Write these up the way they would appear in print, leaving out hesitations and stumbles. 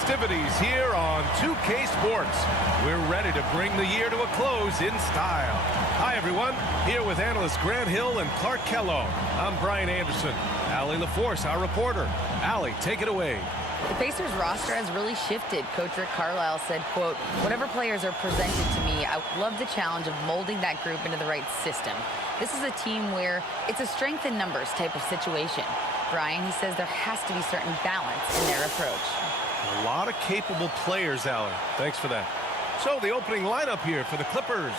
festivities here on 2K Sports. We're ready to bring the year to a close in style. Hi, everyone. Here with analysts Grant Hill and Clark Kellogg. I'm Brian Anderson. Allie LaForce, our reporter. Allie, take it away. The Pacers roster has really shifted. Coach Rick Carlisle said, quote, "Whatever players are presented to me, I would love the challenge of molding that group into the right system. This is a team where it's a strength in numbers type of situation." Brian, he says there has to be certain balance in their approach. A lot of capable players, Allie. Thanks for that. So the opening lineup here for the Clippers.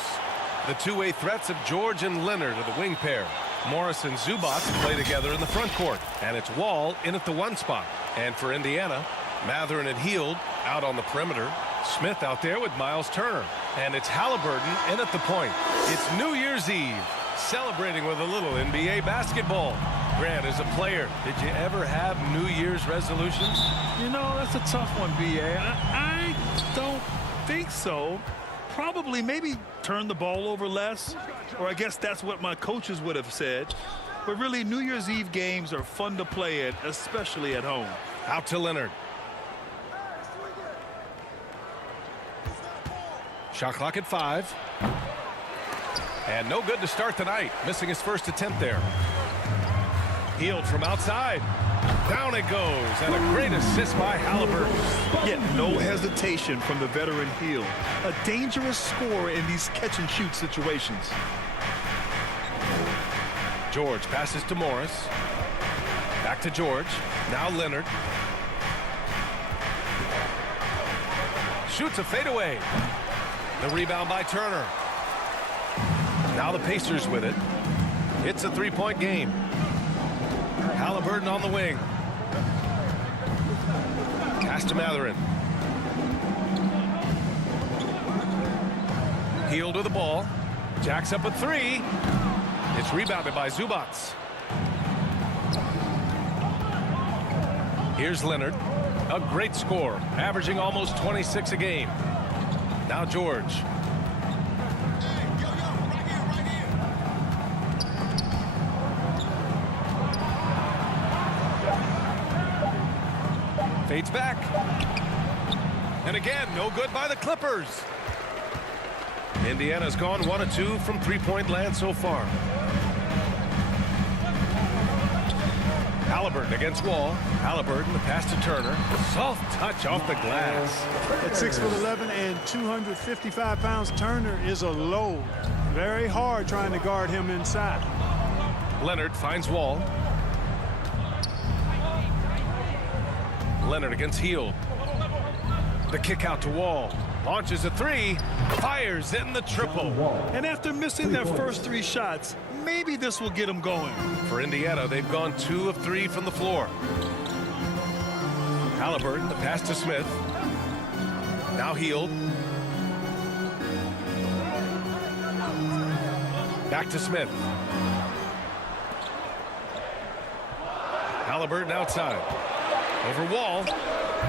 The two-way threats of George and Leonard are the wing pair. Morris and Zubac play together in the front court. And it's Wall in at the one spot. And for Indiana, Matherin and Hield out on the perimeter. Smith out there with Miles Turner. And it's Halliburton in at the point. It's New Year's Eve. Celebrating with a little NBA basketball. Grant, as a player, did you ever have New Year's resolutions? You know, that's a tough one, B.A. I don't think so. Probably maybe turn the ball over less, or I guess that's what my coaches would have said. But really, New Year's Eve games are fun to play at, especially at home. Out to Leonard. Shot clock at 5. And no good to start the night. Missing his first attempt there. Hield from outside. Down it goes. And a great assist by Halliburton. Yet no hesitation from the veteran Hield. A dangerous scorer in these catch-and-shoot situations. George passes to Morris. Back to George. Now Leonard. Shoots a fadeaway. The rebound by Turner. Now the Pacers with it. It's a three-point game. Halliburton on the wing. Pass to Matherin. Hield with the ball. Jacks up a three. It's rebounded by Zubac. Here's Leonard. A great score, averaging almost 26 a game. Now George. Fades back. And again, no good by the Clippers. Indiana's gone 1 of 2 from three-point land so far. Halliburton against Wall. Halliburton, the pass to Turner. Soft touch off the glass. At 6'11" and 255 pounds, Turner is a load. Very hard trying to guard him inside. Leonard finds Wall. Leonard against Hield. The kick out to Wall. Launches a three. Fires in the triple. And after missing their first 3 shots, maybe this will get them going. For Indiana, they've gone 2 of 3 from the floor. Halliburton, the pass to Smith. Now Hield. Back to Smith. Halliburton outside. Over Wall.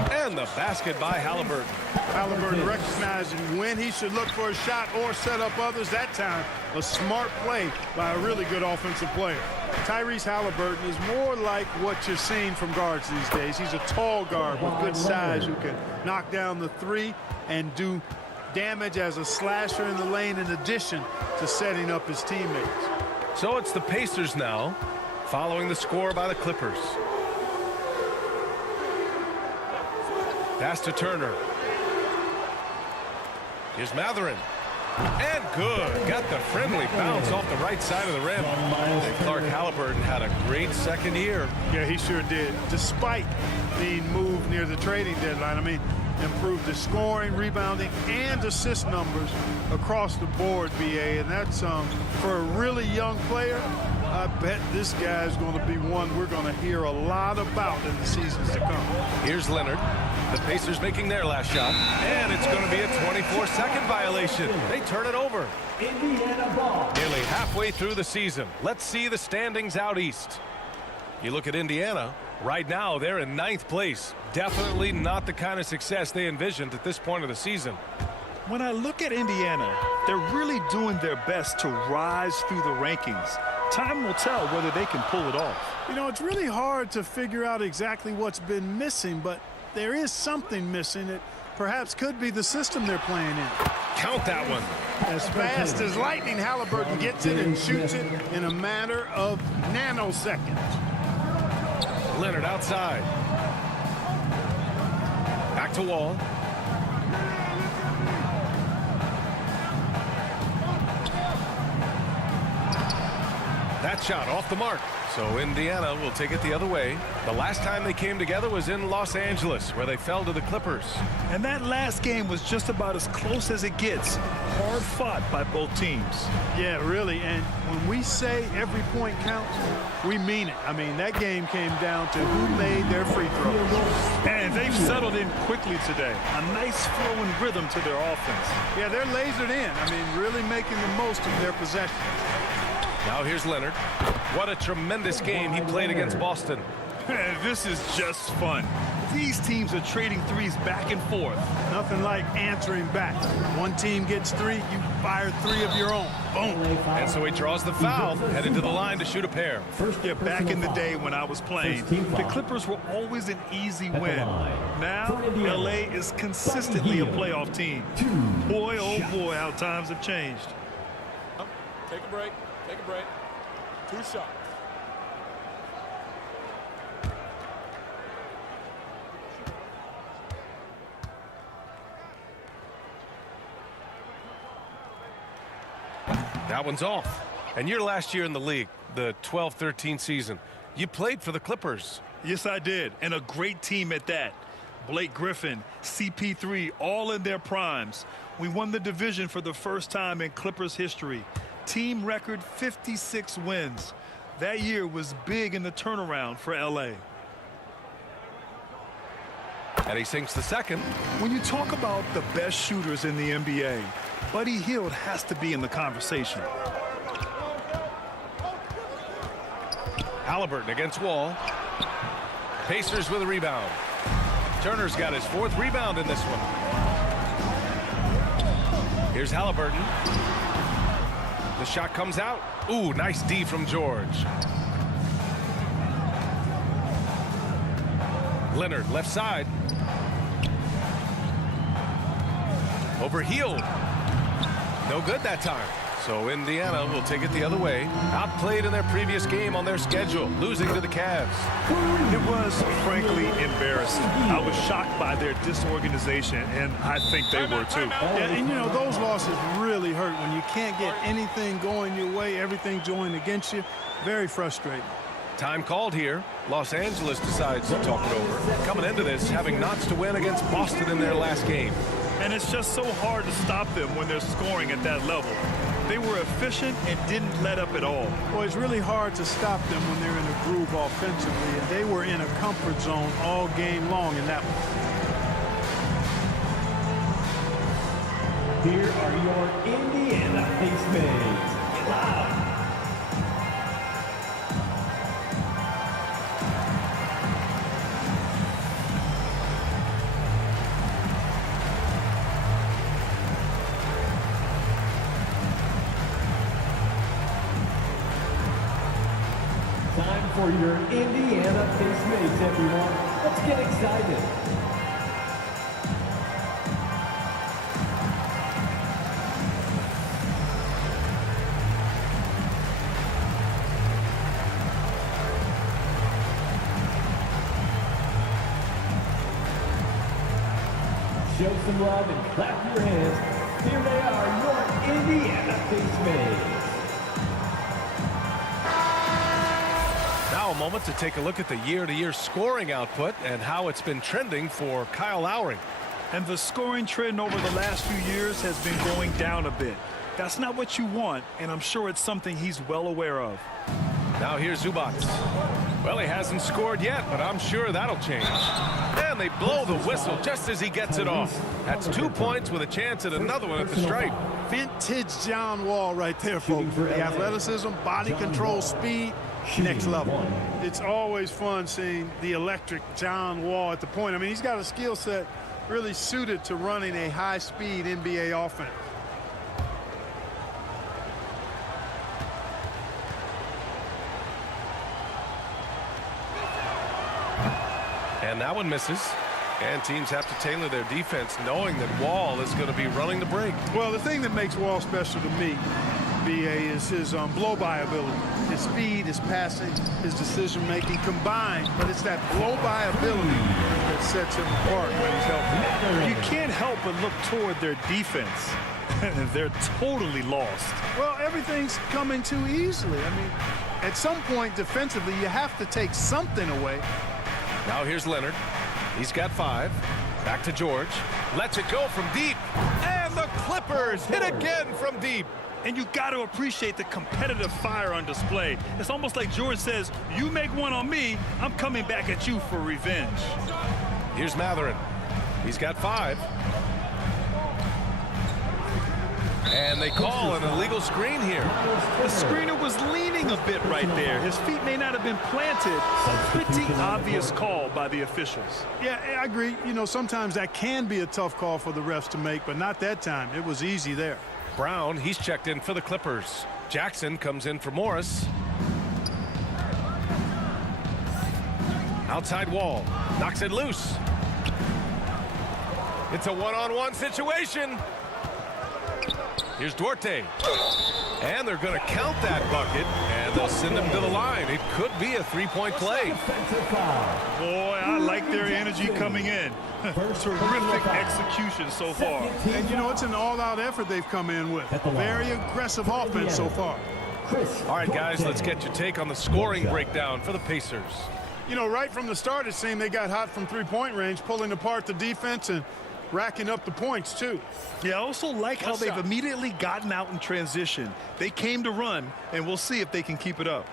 And the basket by Halliburton. Halliburton recognizing when he should look for a shot or set up others. That time, a smart play by a really good offensive player. Tyrese Halliburton is more like what you're seeing from guards these days. He's a tall guard with good size who can knock down the three and do damage as a slasher in the lane in addition to setting up his teammates. So it's the Pacers now, following the score by the Clippers. Pass to Turner. Here's Matherin. And good. Got the friendly bounce off the right side of the rim. And Clark Halliburton had a great second year. Yeah, he sure did. Despite being moved near the trading deadline, I mean, improved his scoring, rebounding, and assist numbers across the board, BA. And that's for a really young player, I bet this guy's going to be one we're going to hear a lot about in the seasons to come. Here's Leonard. The Pacers making their last shot. And it's going to be a 24-second violation. They turn it over. Indiana ball. Nearly halfway through the season. Let's see the standings out east. You look at Indiana. Right now, they're in 9th place. Definitely not the kind of success they envisioned at this point of the season. When I look at Indiana, they're really doing their best to rise through the rankings. Time will tell whether they can pull it off. You know, it's really hard to figure out exactly what's been missing, but there is something missing. It perhaps could be the system they're playing in. Count that one. As fast as lightning, Halliburton gets it and shoots it in a matter of nanoseconds. Leonard outside. Back to Wall. That shot off the mark. So Indiana will take it the other way. The last time they came together was in Los Angeles, where they fell to the Clippers. And that last game was just about as close as it gets. Hard fought by both teams. Yeah, really. And when we say every point counts, we mean it. I mean, that game came down to who made their free throws. And they've settled in quickly today. A nice flowing rhythm to their offense. Yeah, they're lasered in. I mean, really making the most of their possession. Now here's Leonard. What a tremendous game he played against Boston. This is just fun. These teams are trading threes back and forth. Nothing like answering back. One team gets three, you fire three of your own. Boom. And so he draws the foul, headed to the line to shoot a pair. Yeah, back in the day when I was playing, the Clippers were always an easy win. Now, LA is consistently a playoff team. Boy, oh boy, how times have changed. Take a break. Take a break. 2 shots. That one's off. And your last year in the league, the 12-13 season, you played for the Clippers. Yes, I did, and a great team at that. Blake Griffin, CP3, all in their primes. We won the division for the first time in Clippers history. Team record 56 wins. That year was big in the turnaround for LA. And he sinks the second. When you talk about the best shooters in the NBA, Buddy Hield has to be in the conversation. Halliburton against Wall. Pacers with a rebound. Turner's got his 4th rebound in this one. Here's Halliburton. The shot comes out. Ooh, nice D from George. Leonard left side. Over Hield. No good that time. So Indiana will take it the other way. Outplayed in their previous game on their schedule, losing to the Cavs. It was, frankly, embarrassing. I was shocked by their disorganization, and I think they were too. Yeah, and you know, those losses really hurt when you can't get anything going your way, everything's going against you. Very frustrating. Time called here. Los Angeles decides to talk it over. Coming into this, having knots to win against Boston in their last game. And it's just so hard to stop them when they're scoring at that level. They were efficient and didn't let up at all. Well, it's really hard to stop them when they're in a groove offensively, and they were in a comfort zone all game long in that one. Here are your Indiana Pacemates. Wow. Time for your Indiana Pacemates, everyone. Let's get excited. Show some love and clap your hands. Here they are, your Indiana Pacemates. Now a moment to take a look at the year-to-year scoring output and how it's been trending for Kyle Lowry. And the scoring trend over the last few years has been going down a bit. That's not what you want, and I'm sure it's something he's well aware of. Now here's Zubac. Well, he hasn't scored yet, but I'm sure that'll change. And they blow the whistle just as he gets it off. That's 2 points with a chance at another one at the stripe. Vintage John Wall right there, folks. The athleticism, body control, speed, next level. It's always fun seeing the electric John Wall at the point. I mean, he's got a skill set really suited to running a high-speed NBA offense. And that one misses. And teams have to tailor their defense knowing that Wall is going to be running the break. Well, the thing that makes Wall special to me, BA, is his blow-by ability. His speed, his passing, his decision-making combined, but it's that blow-by ability that sets him apart when he's healthy. You can't help but look toward their defense. They're totally lost. Well, everything's coming too easily. I mean, at some point defensively, you have to take something away. Now here's Leonard. He's got 5. Back to George. Lets it go from deep. And the Clippers hit again from deep. And you got to appreciate the competitive fire on display. It's almost like George says, you make one on me, I'm coming back at you for revenge. Here's Matherin. He's got 5. And they call an illegal screen here. The screener was leaning a bit right there. His feet may not have been planted. Pretty obvious call by the officials. Yeah, I agree. You know, sometimes that can be a tough call for the refs to make, but not that time. It was easy there. Brown, he's checked in for the Clippers. Jackson comes in for Morris. Outside Wall. Knocks it loose. It's a one-on-one situation. Here's Duarte. And they're going to count that bucket, and they'll send him to the line. It could be a three-point play. Boy, I like their energy coming in. Terrific execution so far. And, you know, it's an all-out effort they've come in with. Very aggressive offense so far. All right, guys, let's get your take on the scoring breakdown for the Pacers. You know, right from the start, it seemed they got hot from three-point range, pulling apart the defense and racking up the points, too. Yeah, I also like how they've immediately gotten out in transition. They came to run, and we'll see if they can keep it up.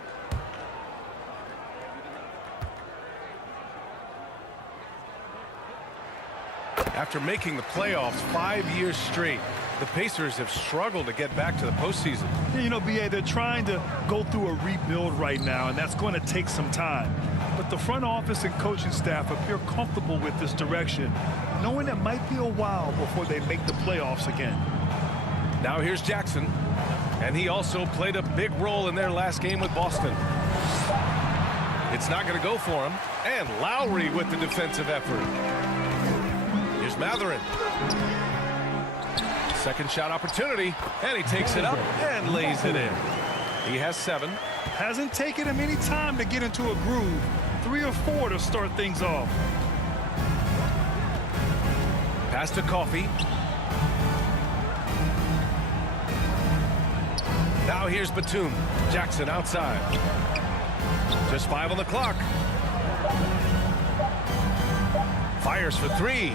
After making the playoffs 5 years straight, the Pacers have struggled to get back to the postseason. You know, BA, they're trying to go through a rebuild right now, and that's going to take some time. But the front office and coaching staff appear comfortable with this direction, knowing it might be a while before they make the playoffs again. Now here's Jackson, and he also played a big role in their last game with Boston. It's not going to go for him, and Lowry with the defensive effort. Here's Matherin. Second shot opportunity, and he takes it up and lays it in. He has 7. Hasn't taken him any time to get into a groove. 3 or 4 to start things off. Pass to Coffey. Now here's Batum. Jackson outside. Just 5 on the clock. Fires for 3.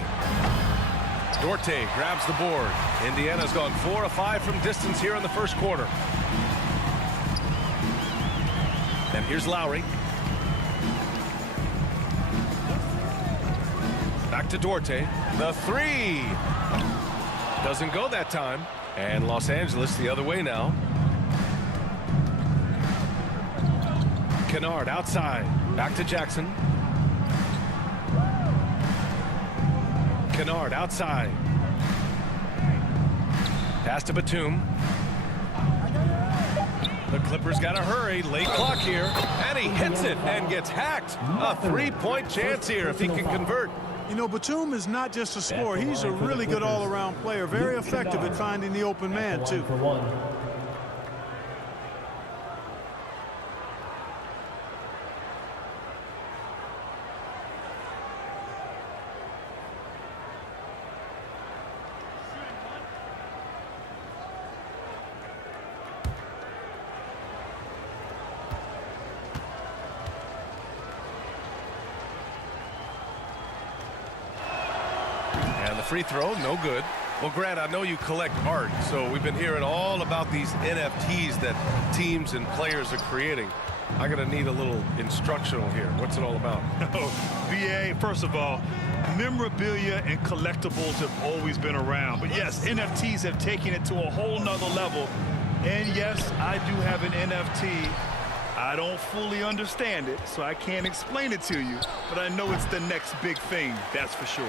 Duarte grabs the board. Indiana's gone 4 of 5 from distance here in the first quarter. And here's Lowry. Back to Duarte. The 3. Doesn't go that time. And Los Angeles the other way now. Kennard outside. Back to Jackson. Kennard outside. Pass to Batum. The Clippers got to hurry. Late clock here. And he hits it and gets hacked. A 3-point chance here if he can convert. You know, Batum is not just a scorer. He's a really good all-around player. Very effective at finding the open man, too. Free throw, no good. Well, Grant, I know you collect art, so we've been hearing all about these NFTs that teams and players are creating. I'm going to need a little instructional here. What's it all about? VA, first of all, memorabilia and collectibles have always been around. But yes, NFTs have taken it to a whole nother level. And yes, I do have an NFT. I don't fully understand it, so I can't explain it to you, but I know it's the next big thing, that's for sure.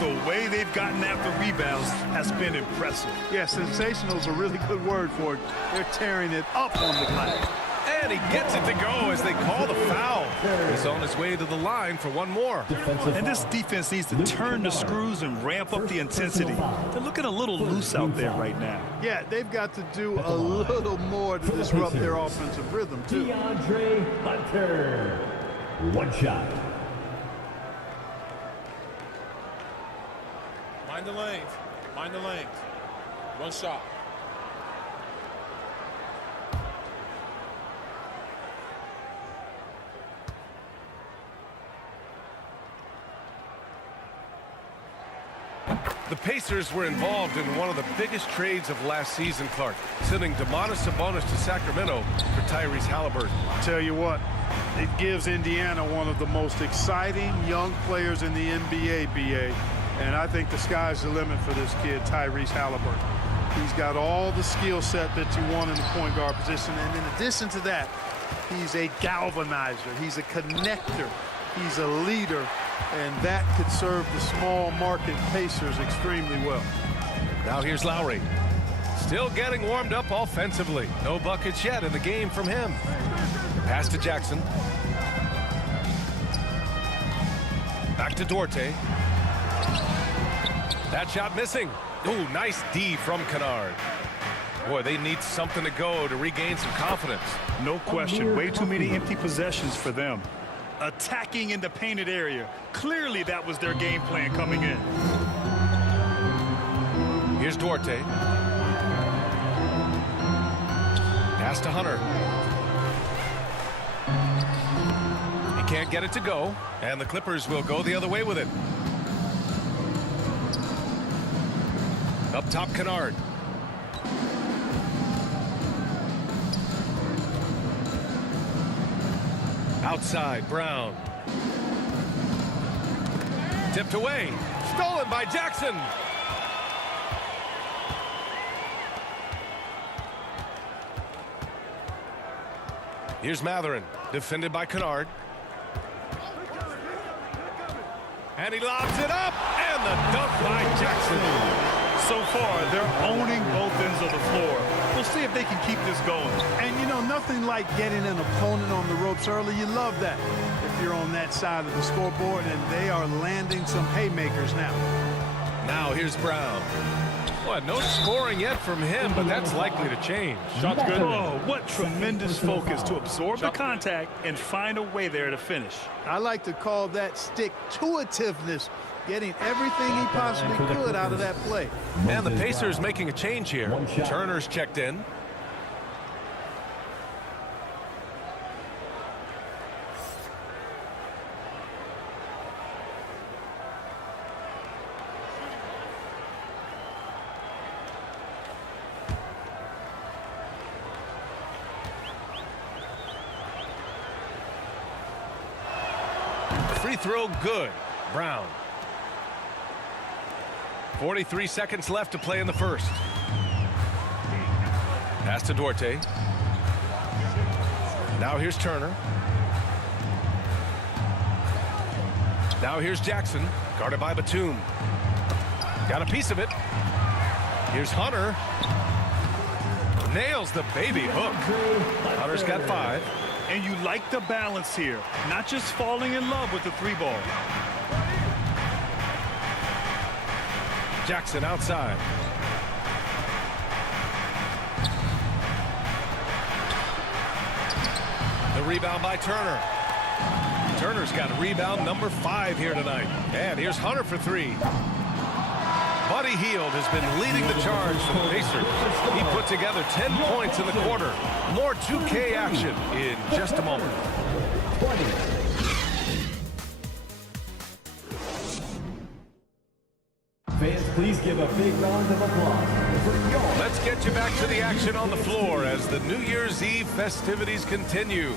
The way they've gotten after rebounds has been impressive. Yeah, sensational is a really good word for it. They're tearing it up on the glass. And he gets it to go as they call the foul. He's on his way to the line for one more. And this defense needs to turn the screws and ramp up the intensity. They're looking a little loose out there right now. Yeah, they've got to do a little more to disrupt their offensive rhythm, too. DeAndre Hunter. One shot. Mind the lanes. Mind the lanes. One shot. The Pacers were involved in one of the biggest trades of last season, Clark, sending Domantas Sabonis to Sacramento for Tyrese Halliburton. Tell you what, it gives Indiana one of the most exciting young players in the NBA, BA. And I think the sky's the limit for this kid, Tyrese Halliburton. He's got all the skill set that you want in the point guard position. And in addition to that, he's a galvanizer. He's a connector. He's a leader. And that could serve the small market Pacers extremely well. Now here's Lowry. Still getting warmed up offensively. No buckets yet in the game from him. Pass to Jackson. Back to Duarte. That shot missing. Ooh, nice D from Kennard. Boy, they need something to go to regain some confidence. No question. Way too many empty possessions for them. Attacking in the painted area. Clearly that was their game plan coming in. Here's Duarte. Pass to Hunter. He can't get it to go, and the Clippers will go the other way with it. Up top, Kennard. Outside, Brown. Tipped away. Stolen by Jackson. Here's Matherin. Defended by Kennard. And he lobs it up. And the dunk by Jackson. So far, they're owning both ends of the floor. We'll see if they can keep this going. And, you know, nothing like getting an opponent on the ropes early. You love that if you're on that side of the scoreboard, and they are landing some haymakers now. Now here's Brown. Well, no scoring yet from him, but that's likely to change. Shot's good. Oh, what tremendous focus to absorb the contact and find a way there to finish. I like to call that stick-to-itiveness, getting everything he possibly could out of that play. And the Pacers making a change here. Turner's checked in. Free throw good. Brown. 43 seconds left to play in the first. Pass to Duarte. Now here's Turner. Now here's Jackson, guarded by Batum. Got a piece of it. Here's Hunter. Nails the baby hook. Hunter's got 5. And you like the balance here, not just falling in love with the 3-ball. Jackson outside. The rebound by Turner. Turner's got rebound number 5 here tonight. And here's Hunter for 3. Buddy Hield has been leading the charge for the Pacers. He put together 10 points in the quarter. More 2K action in just a moment. 20. Fans, please give a big round of applause for your... Let's get you back to the action on the floor as the New Year's Eve festivities continue.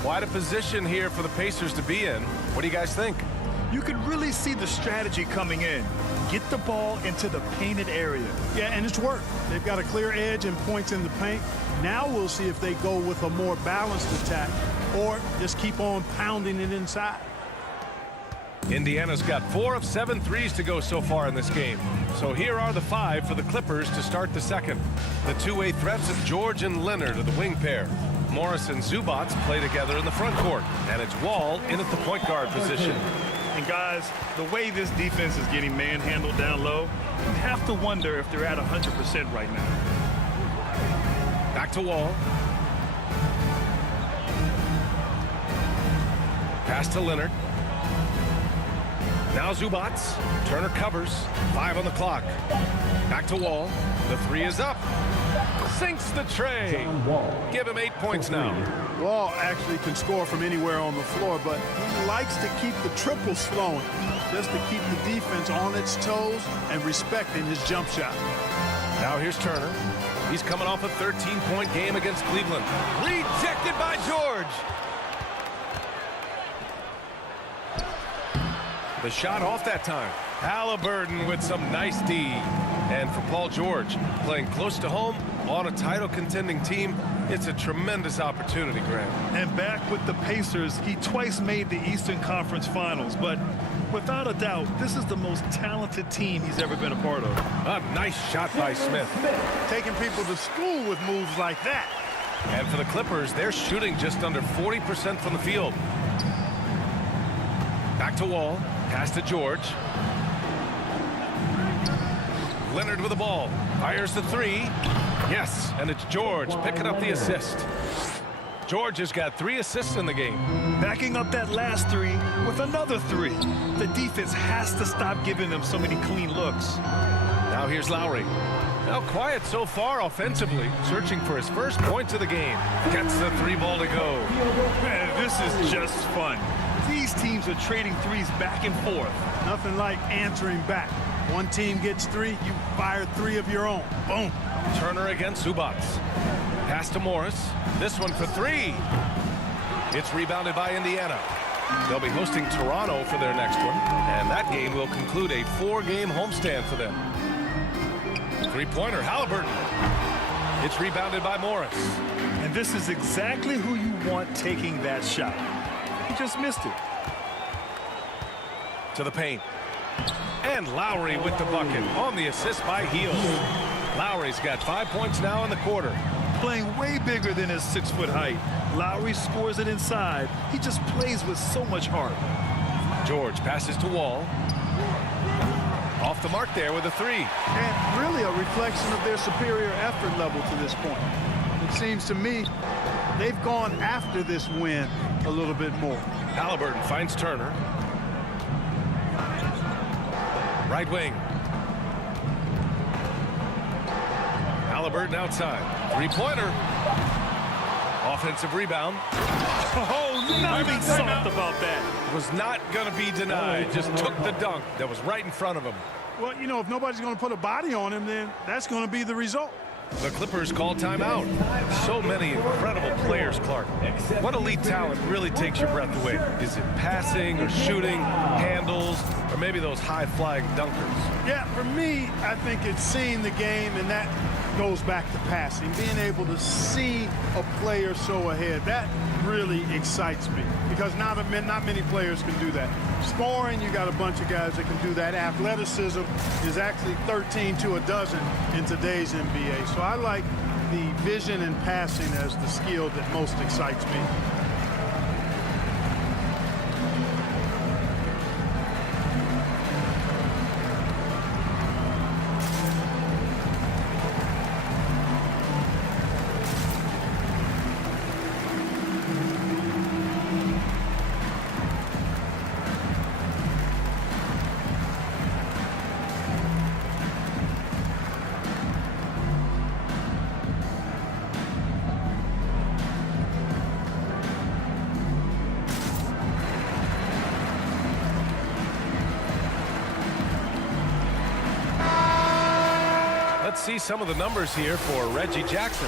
Quite a position here for the Pacers to be in. What do you guys think? You can really see the strategy coming in. Get the ball into the painted area. Yeah, and it's worked. They've got a clear edge and points in the paint. Now we'll see if they go with a more balanced attack or just keep on pounding it inside. Indiana's got 4 of 7 threes to go so far in this game. So here are the 5 for the Clippers to start the second. The two-way threats of George and Leonard are the wing pair. Morris and Zubats play together in the front court, and it's Wall in at the point guard position. And guys, the way this defense is getting manhandled down low, you have to wonder if they're at 100% right now. Back to Wall. Pass to Leonard. Now Zubats. Turner covers. 5 on the clock. Back to Wall. The 3 is up. Sinks the tray. Give him 8 points now. Wall actually can score from anywhere on the floor, but he likes to keep the triples flowing, just to keep the defense on its toes and respecting his jump shot. Now here's Turner. He's coming off a 13-point game against Cleveland. Rejected by George. The shot off that time. Halliburton with some nice D. And for Paul George, playing close to home on a title contending team, it's a tremendous opportunity, Grant. And back with the Pacers, he twice made the Eastern Conference Finals, but without a doubt, this is the most talented team he's ever been a part of. A nice shot by Smith. Taking people to school with moves like that. And for the Clippers, they're shooting just under 40% from the field. Back to Wall. Pass to George. Leonard with the ball. Fires the 3. Yes, and it's George picking up the assist. George has got 3 assists in the game. Backing up that last 3 with another 3. The defense has to stop giving them so many clean looks. Now here's Lowry. Now quiet so far offensively, searching for his first points of the game. Gets the 3 ball to go. Man, this is just fun. These teams are trading threes back and forth. Nothing like answering back. One team gets 3, you fire 3 of your own. Boom. Turner against Zubats. Pass to Morris. This one for 3. It's rebounded by Indiana. They'll be hosting Toronto for their next one, and that game will conclude a 4-game homestand for them. 3-pointer, Halliburton. It's rebounded by Morris. And this is exactly who you want taking that shot. He just missed it. To the paint. And Lowry with the bucket on the assist by Heels. Lowry's got 5 points now in the quarter. Playing way bigger than his 6-foot height. Lowry scores it inside. He just plays with so much heart. George passes to Wall. Off the mark there with a 3. And really a reflection of their superior effort level to this point. It seems to me they've gone after this win a little bit more. Halliburton finds Turner. Right wing. Halliburton outside. 3-pointer. Offensive rebound. Oh, nothing soft about that. Was not going to be denied. Just took the dunk that was right in front of him. Well, you know, if nobody's going to put a body on him, then that's going to be the result. The Clippers call timeout. So many incredible players, Clark. What elite talent really takes your breath away? Is it passing or shooting, handles, or maybe those high-flying dunkers? Yeah, for me, I think it's seeing the game, and that goes back to passing. Being able to see a player so ahead, that really excites me because not many players can do that. Scoring, you got a bunch of guys that can do that. Athleticism is actually 13 to a dozen in today's NBA. So I like the vision and passing as the skill that most excites me. Let's see some of the numbers here for Reggie Jackson.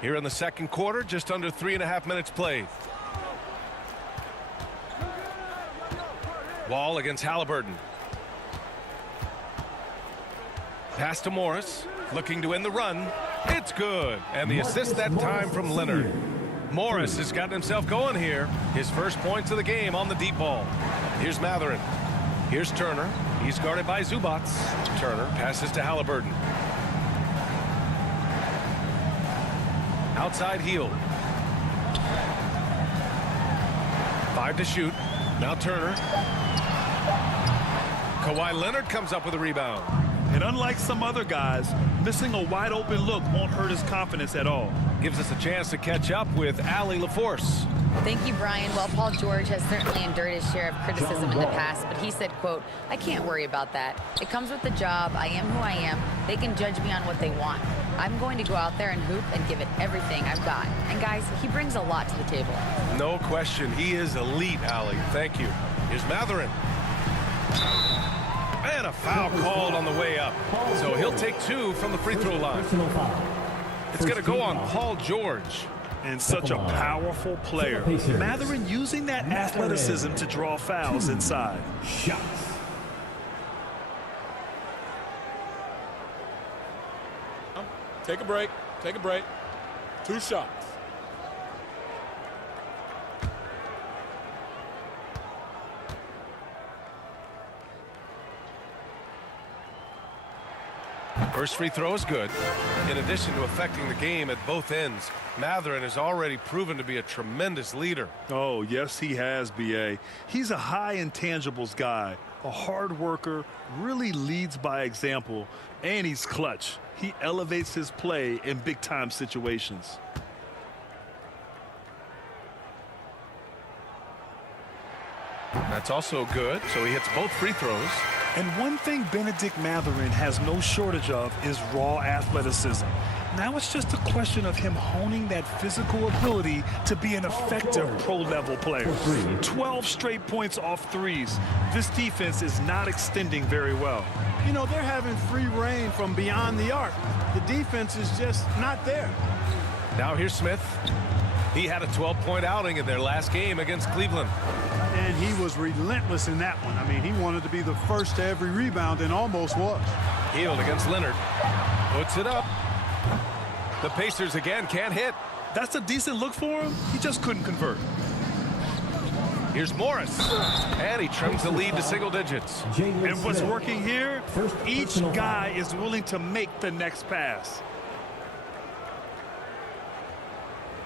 Here in the second quarter, just under 3.5 minutes played. Wall against Halliburton. Pass to Morris, looking to end the run. It's good. And the assist that time from Leonard. Morris has gotten himself going here. His first points of the game on the deep ball. Here's Matherin. Here's Turner. He's guarded by Zubats. Turner passes to Halliburton. Outside Hield. 5 to shoot. Now Turner. Kawhi Leonard comes up with a rebound. And unlike some other guys, missing a wide open look won't hurt his confidence at all. Gives us a chance to catch up with Allie LaForce. Thank you, Brian. Well, Paul George has certainly endured his share of criticism in the past, but he said, quote, "I can't worry about that. It comes with the job. I am who I am. They can judge me on what they want. I'm going to go out there and hoop and give it everything I've got." And guys, he brings a lot to the table. No question. He is elite, Allie. Thank you. Here's Matherin. And a foul called on the way up. So he'll take 2 from the free throw line. It's going to go on Paul George. And such a powerful player. Matherin using that athleticism to draw fouls inside. Shots. Take a break. Take a break. 2 shots. First free throw is good. In addition to affecting the game at both ends, Matherin has already proven to be a tremendous leader. Oh, yes, he has, B.A. He's a high intangibles guy, a hard worker, really leads by example, and he's clutch. He elevates his play in big-time situations. That's also good, so he hits both free throws. And one thing Benedict Matherin has no shortage of is raw athleticism. Now it's just a question of him honing that physical ability to be an effective pro-level player. 12 straight points off threes. This defense is not extending very well. You know, they're having free reign from beyond the arc. The defense is just not there. Now here's Smith. He had a 12-point outing in their last game against Cleveland. And he was relentless in that one. I mean, he wanted to be the first to every rebound and almost was. Hield against Leonard. Puts it up. The Pacers again can't hit. That's a decent look for him. He just couldn't convert. Here's Morris. And he trims the lead to single digits. And what's working here, each guy is willing to make the next pass.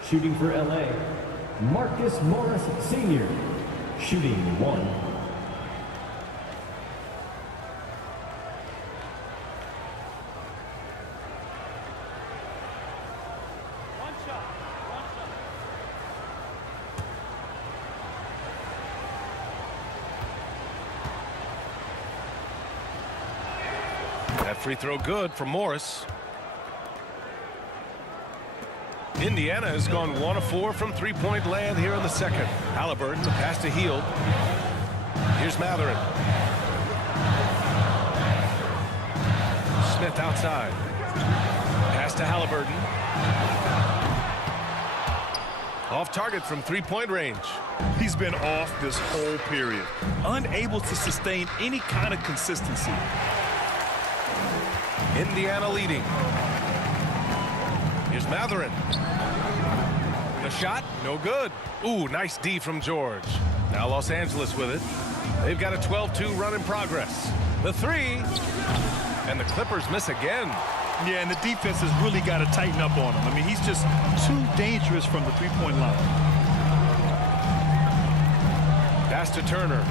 Shooting for LA, Marcus Morris Sr. Shooting 1. That free throw good for Morris. Indiana has gone 1 of 4 from three-point land here in the second. Halliburton, the pass to Hield. Here's Matherin. Smith outside. Pass to Halliburton. Off target from three-point range. He's been off this whole period, unable to sustain any kind of consistency. Indiana leading. Here's Matherin. The shot, no good. Ooh, nice D from George. Now Los Angeles with it. They've got a 12-2 run in progress. The three. And the Clippers miss again. Yeah, and the defense has really got to tighten up on him. I mean, he's just too dangerous from the three-point line. Pass to Turner.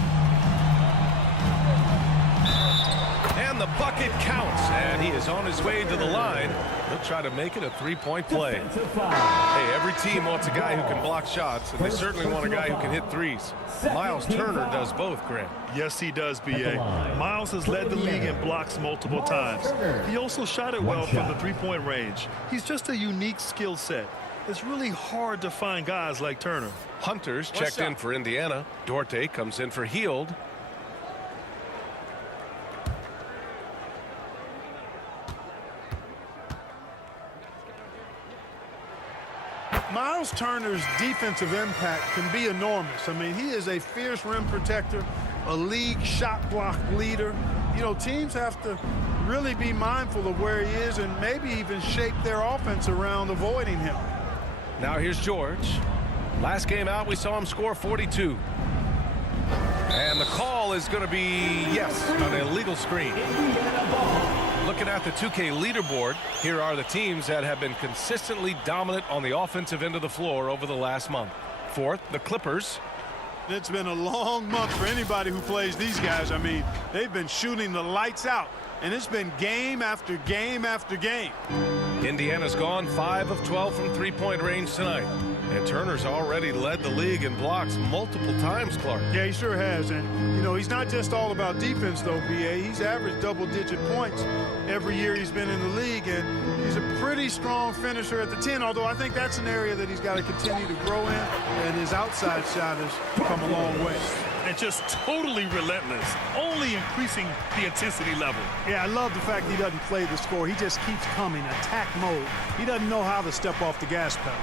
And the bucket counts. And he is on his way to the line. He'll try to make it a three-point play. Hey, every team wants a guy who can block shots, and they certainly want a guy who can hit threes. Miles Turner does both, Grant. Yes, he does, B.A. Miles has led the league in blocks multiple times. He also shot it well from the three-point range. He's just a unique skill set. It's really hard to find guys like Turner. Hunter's checked in for Indiana. Duarte comes in for Hield. Miles Turner's defensive impact can be enormous. I mean, he is a fierce rim protector, a league shot block leader. You know, teams have to really be mindful of where he is and maybe even shape their offense around avoiding him. Now here's George. Last game out, we saw him score 42. And the call is going to be, yes, an illegal screen. Looking at the 2K leaderboard, here are the teams that have been consistently dominant on the offensive end of the floor over the last month. Fourth, the Clippers. It's been a long month for anybody who plays these guys. I mean, they've been shooting the lights out, and it's been game after game after game. Indiana's gone 5 of 12 from three-point range tonight. And Turner's already led the league in blocks multiple times, Clark. Yeah, he sure has. And, you know, he's not just all about defense, though, B.A. He's averaged double-digit points every year he's been in the league. And he's a pretty strong finisher at the 10, although I think that's an area that he's got to continue to grow in. And his outside shot has come a long way. And just totally relentless, only increasing the intensity level. Yeah, I love the fact he doesn't play the score. He just keeps coming, attack mode. He doesn't know how to step off the gas pedal.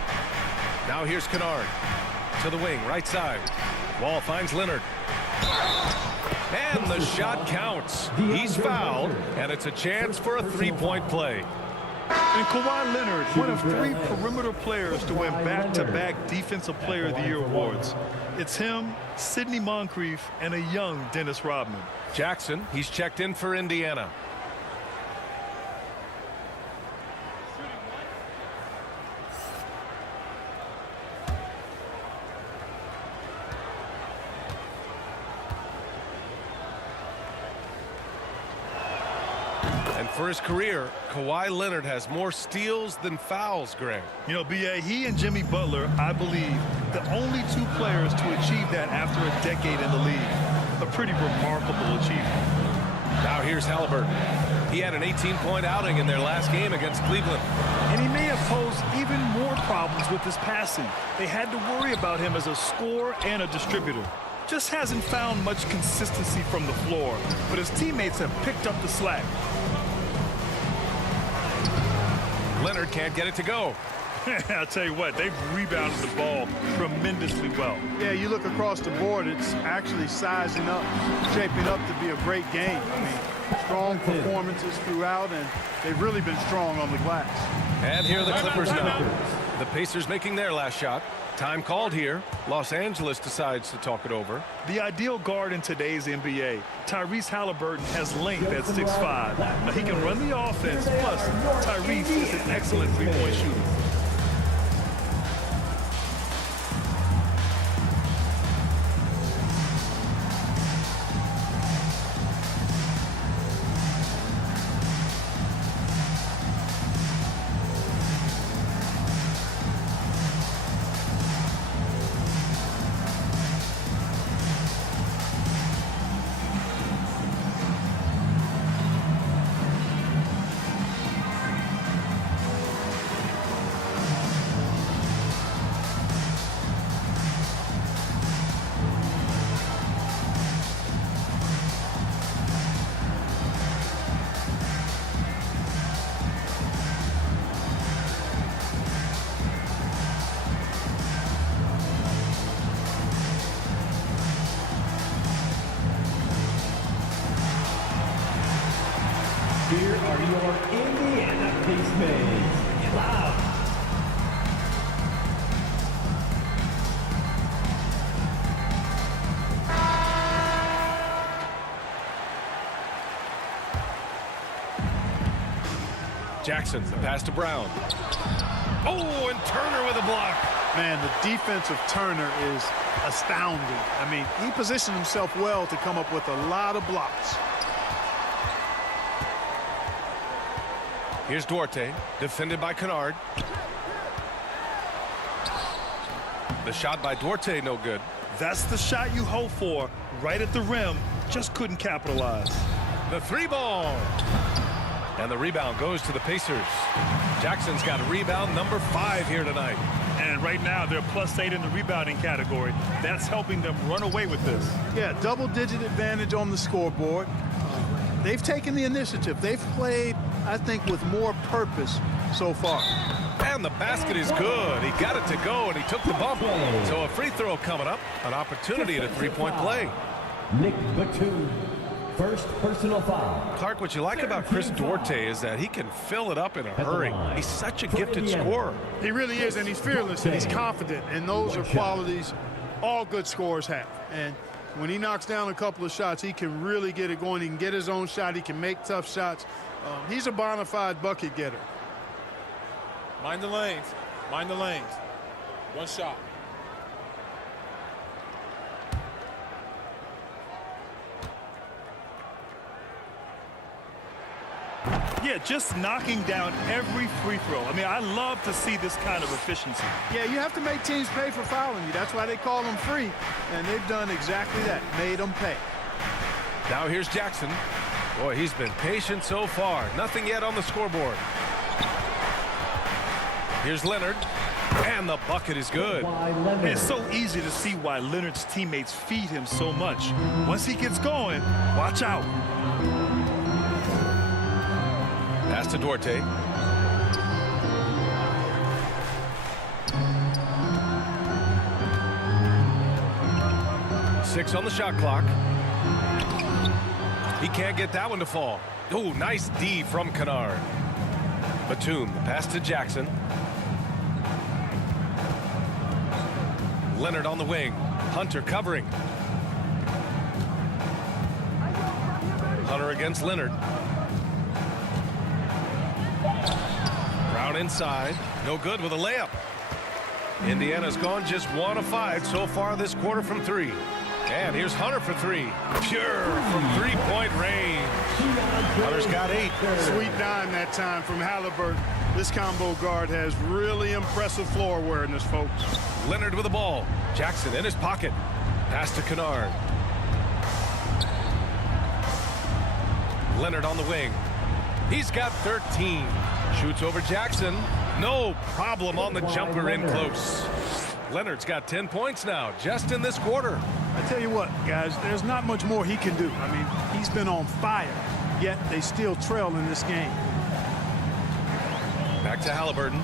Now here's Kennard to the wing, right side. Wall finds Leonard. And the shot counts. He's fouled, and it's a chance for a three-point play. And Kawhi Leonard, one of 3 perimeter players to win back-to-back Defensive Player of the Year awards. It's him, Sidney Moncrief, and a young Dennis Rodman. Jackson, he's checked in for Indiana. And for his career, Kawhi Leonard has more steals than fouls, Greg. You know, B.A., he and Jimmy Butler, I believe, the only 2 players to achieve that after a decade in the league. A pretty remarkable achievement. Now here's Halliburton. He had an 18-point outing in their last game against Cleveland. And he may have posed even more problems with his passing. They had to worry about him as a scorer and a distributor. Just hasn't found much consistency from the floor, but his teammates have picked up the slack. Leonard can't get it to go. I'll tell you what, they've rebounded the ball tremendously well. Yeah, you look across the board, it's actually sizing up, shaping up to be a great game. I mean, strong performances throughout, and they've really been strong on the glass. And here are the Clippers now. The Pacers making their last shot. Time called here. Los Angeles decides to talk it over. The ideal guard in today's NBA, Tyrese Halliburton, has length at 6'5". Now, he can run the offense, plus Tyrese is an excellent three-point shooter. Here are your Indiana Pacemates. Wow. Jackson, the pass to Brown. Oh, and Turner with a block. Man, the defense of Turner is astounding. I mean, he positioned himself well to come up with a lot of blocks. Here's Duarte, defended by Kennard. The shot by Duarte, no good. That's the shot you hope for, right at the rim, just couldn't capitalize. The 3-ball. And the rebound goes to the Pacers. Jackson's got rebound number 5 here tonight. And right now, they're +8 in the rebounding category. That's helping them run away with this. Yeah, double-digit advantage on the scoreboard. They've taken the initiative. They've played, I think, with more purpose so far. And the basket is good. He got it to go, and he took the bump. So a free throw coming up. An opportunity at a three-point play. Nick Batum, first personal foul. Clark, what you like about Chris Duarte is that he can fill it up in a hurry. He's such a gifted scorer. He really is, and he's fearless, and he's confident, and those are qualities all good scorers have. And When he knocks down a couple of shots, he can really get it going. He can get his own shot. He can make tough shots. He's a bona fide bucket getter. Mind the lanes. Mind the lanes. One shot. Yeah, just knocking down every free throw. I mean, I love to see this kind of efficiency. Yeah, you have to make teams pay for fouling you. That's why they call them free. And they've done exactly that, made them pay. Now here's Jackson. Boy, he's been patient so far. Nothing yet on the scoreboard. Here's Leonard. And the bucket is good. It's so easy to see why Leonard's teammates feed him so much. Once he gets going, watch out. Pass to Duarte. Six on the shot clock. He can't get that one to fall. Oh, nice D from Kennard. Batum, pass to Jackson. Leonard on the wing. Hunter covering. Hunter against Leonard. Brown inside. No good with a layup. Indiana's gone just 1 of 5 so far this quarter from 3. And here's Hunter for 3. Pure from 3-point range. Hunter's got 8. Sweet dime that time from Halliburton. This combo guard has really impressive floor awareness, folks. Leonard with the ball. Jackson in his pocket. Pass to Kennard. Leonard on the wing. He's got 13. Shoots over Jackson. No problem on the jumper in close. Leonard's got 10 points now just in this quarter. I tell you what, guys, there's not much more he can do. I mean, he's been on fire, yet they still trail in this game. Back to Halliburton.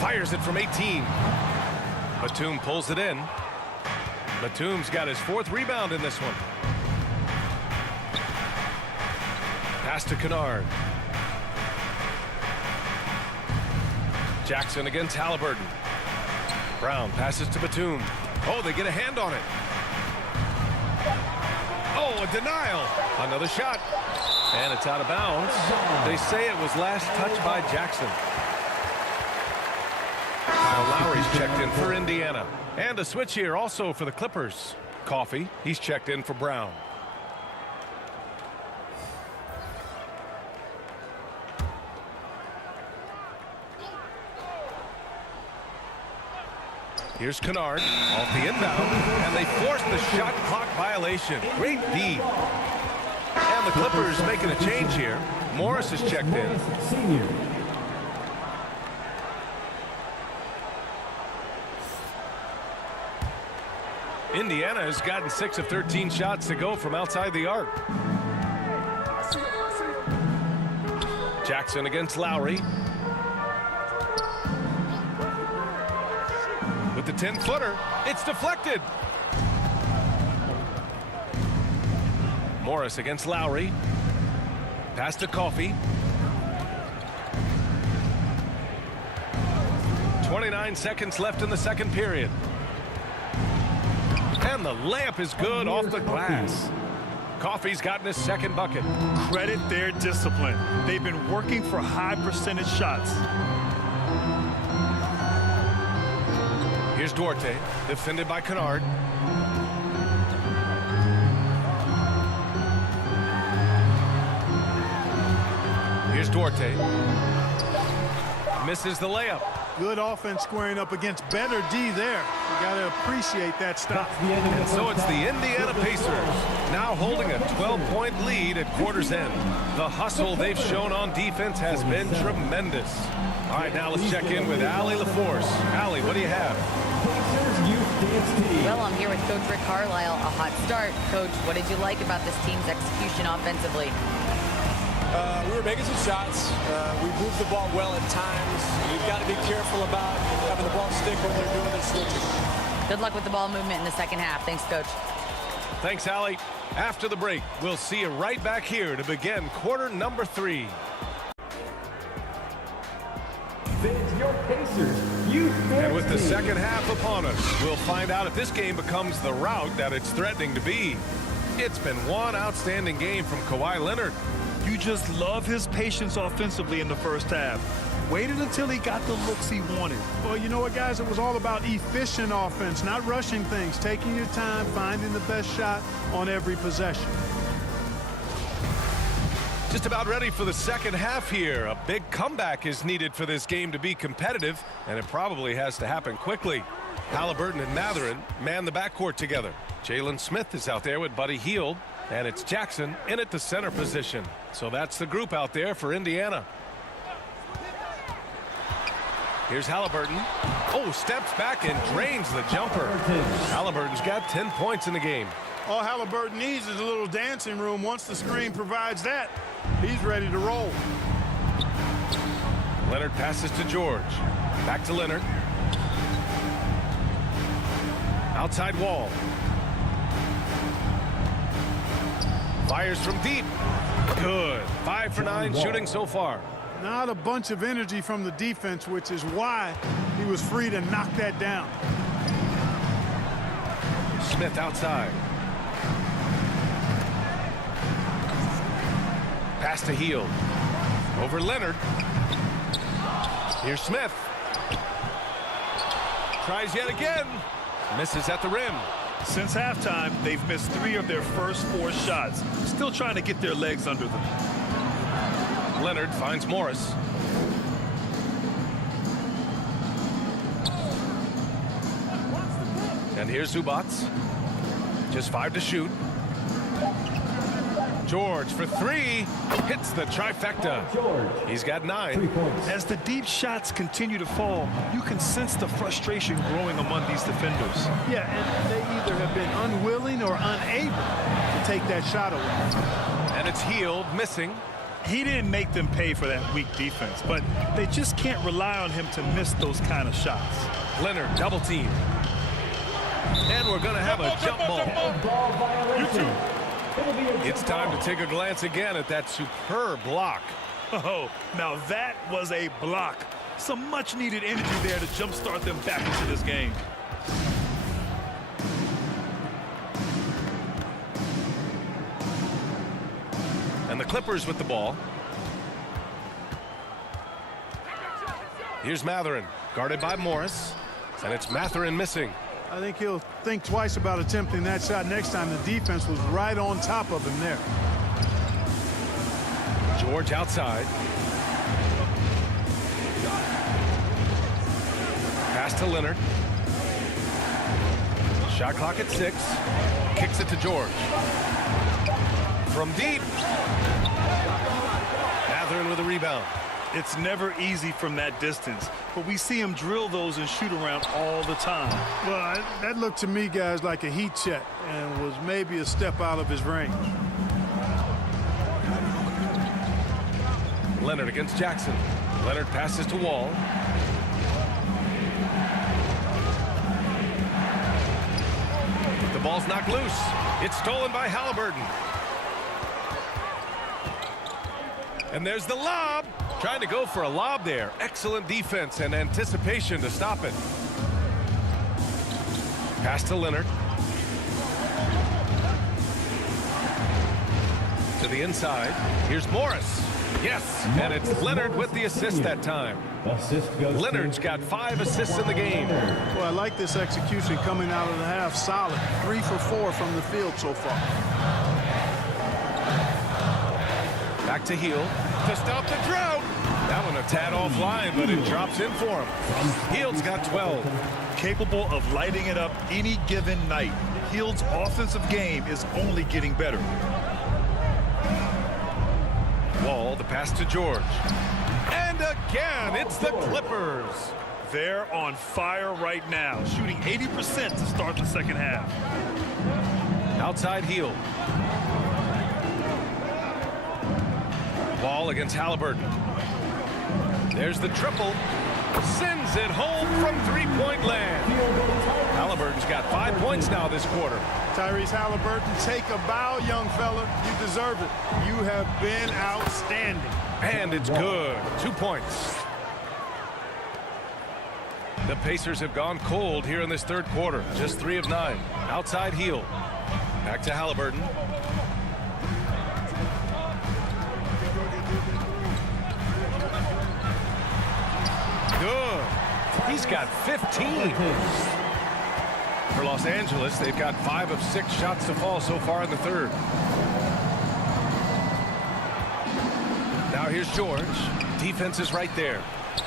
Fires it from 18. Batum pulls it in. Batum's got his 4th rebound in this one. Pass to Kennard. Jackson against Halliburton. Brown passes to Batum. Oh, they get a hand on it. Oh, a denial. Another shot. And it's out of bounds. They say it was last touched by Jackson. Kyle Lowry's checked in for Indiana. And a switch here also for the Clippers. Coffey, he's checked in for Brown. Here's Kennard off the inbound, and they force the shot clock violation. Great D. And the Clippers making a change here. Morris is checked in. Senior. Indiana has gotten 6 of 13 shots to go from outside the arc. Jackson against Lowry. With the 10-footer, it's deflected. Morris against Lowry. Pass to Coffey. 29 seconds left in the second period. And the layup is good off the glass. Coffey's gotten his 2nd bucket. Credit their discipline. They've been working for high percentage shots. Here's Duarte, defended by Kennard. Here's Duarte. Misses the layup. Good offense squaring up against better D there. You got to appreciate that stop. And so it's the Indiana Pacers now holding a 12-point lead at quarter's end. The hustle they've shown on defense has been tremendous. All right, now let's check in with Allie LaForce. Allie, what do you have? Well, I'm here with Coach Rick Carlisle. A hot start. Coach, what did you like about this team's execution offensively? We were making some shots. We moved the ball well at times. You've got to be careful about having the ball stick when they're doing their switching. Good luck with the ball movement in the second half. Thanks, Coach. Thanks, Allie. After the break, we'll see you right back here to begin quarter number 3. fans, your Pacers Youth And with the Team. second half upon us, we'll find out if this game becomes the rout that it's threatening to be. It's been one outstanding game from Kawhi Leonard. You just love his patience offensively in the first half. Waited until he got the looks he wanted. Well, you know what, guys? It was all about efficient offense, not rushing things, taking your time, finding the best shot on every possession. Just about ready for the second half here. A big comeback is needed for this game to be competitive, and it probably has to happen quickly. Halliburton and Mathurin man the backcourt together. Jalen Smith is out there with Buddy Hield, and it's Jackson in at the center position. So that's the group out there for Indiana. Here's Halliburton. Oh, steps back and drains the jumper. Halliburton's got 10 points in the game. All Halliburton needs is a little dancing room. Once the screen provides that, he's ready to roll. Leonard passes to George. Back to Leonard. Outside Wall. Fires from deep. Good. 5 for 9 shooting so far. Not a bunch of energy from the defense, which is why he was free to knock that down. Smith outside. Pass to Hield. Over Leonard. Here's Smith. Tries yet again. Misses at the rim. Since halftime, they've missed 3 of their first 4 shots. Still trying to get their legs under them. Leonard finds Morris. And here's Zubac. Just 5 to shoot. George for 3. Hits the trifecta. George. He's got 3 9. points. As the deep shots continue to fall, you can sense the frustration growing among these defenders. Yeah, and they either have been unwilling or unable to take that shot away. And it's Hield missing. He didn't make them pay for that weak defense, but they just can't rely on him to miss those kind of shots. Leonard double team. And we're going to have a jump ball. Ball violation. It'll be a It's time to take a glance again at that superb block. Oh, now that was a block. Some much needed energy there to jumpstart them back into this game. And the Clippers with the ball. Here's Mathurin, guarded by Morris. And it's Mathurin missing. I think he'll think twice about attempting that shot next time. The defense was right on top of him there. George outside. Pass to Leonard. Shot clock at 6. Kicks it to George. From deep. Mathurin with a rebound. It's never easy from that distance, but we see him drill those and shoot around all the time. Well, that looked to me, guys, like a heat check and was maybe a step out of his range. Leonard against Jackson. Leonard passes to Wall. The ball's knocked loose. It's stolen by Halliburton. And there's the lob. Trying to go for a lob there. Excellent defense and anticipation to stop it. Pass to Leonard. To the inside. Here's Morris. Yes, and it's Leonard with the assist that time. assist goes Leonard's got 5 assists in the game. Well, I like this execution coming out of the half. Solid. 3 for 4 from the field so far. Back to Hield to stop the drought. That one a tad offline, but it drops in for him. Hield's got 12. Capable of lighting it up any given night. Hield's offensive game is only getting better. Wall, the pass to George. And again, it's the Clippers. They're on fire right now, shooting 80% to start the second half. Outside Hield. Ball against Halliburton. There's the triple. Sends it home from three-point land. Halliburton's got 5 points now this quarter. Tyrese Halliburton, take a bow, young fella. You deserve it. You have been outstanding. And it's good. 2 points. The Pacers have gone cold here in this third quarter. Just 3 of 9. Outside heel. Back to Halliburton. Good. He's got 15. For Los Angeles, they've got 5 of 6 shots to fall so far in the third. Now here's George. Defense is right there.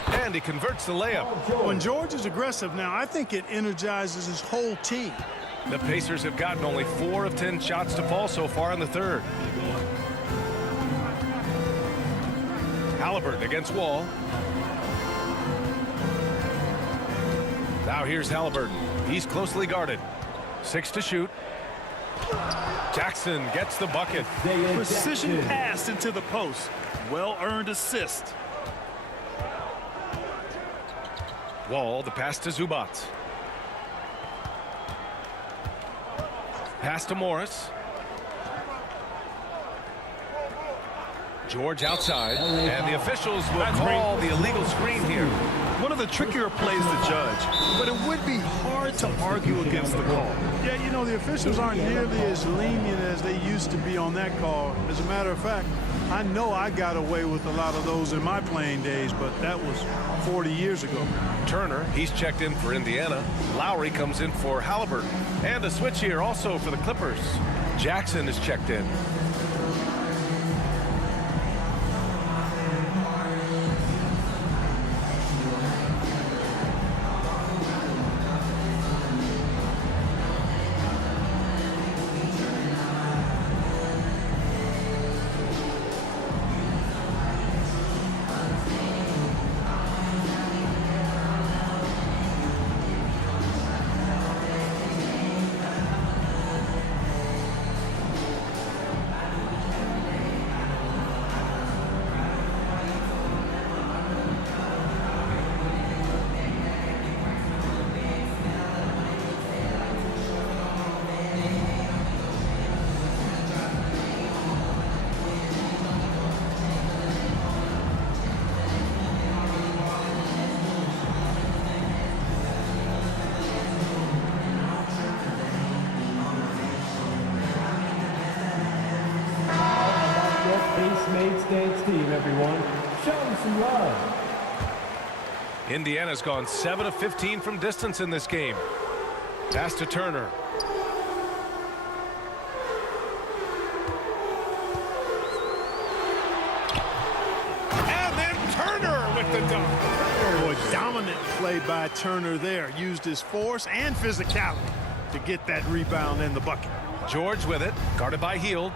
And he converts the layup. When George is aggressive now, I think it energizes his whole team. The Pacers have gotten only 4 of 10 shots to fall so far in the third. Halliburton against Wall. Now here's Halliburton. He's closely guarded. 6 to shoot. Jackson gets the bucket. Precision pass into the post. Well-earned assist. Wall, the pass to Zubac. Pass to Morris. George outside, and the officials will call the illegal screen here. One of the trickier plays to judge, but it would be hard to argue against the call. Yeah, you know, the officials aren't nearly as lenient as they used to be on that call. As a matter of fact, I know I got away with a lot of those in my playing days, but that was 40 years ago. Turner, he's checked in for Indiana. Lowry comes in for Halliburton. And a switch here also for the Clippers. Jackson is checked in. Dance team, everyone. Show them some love. Indiana's gone 7 of 15 from distance in this game. Pass to Turner. And then Turner with the dunk. Oh, a dominant play by Turner there. Used his force and physicality to get that rebound in the bucket. George with it, guarded by Hield.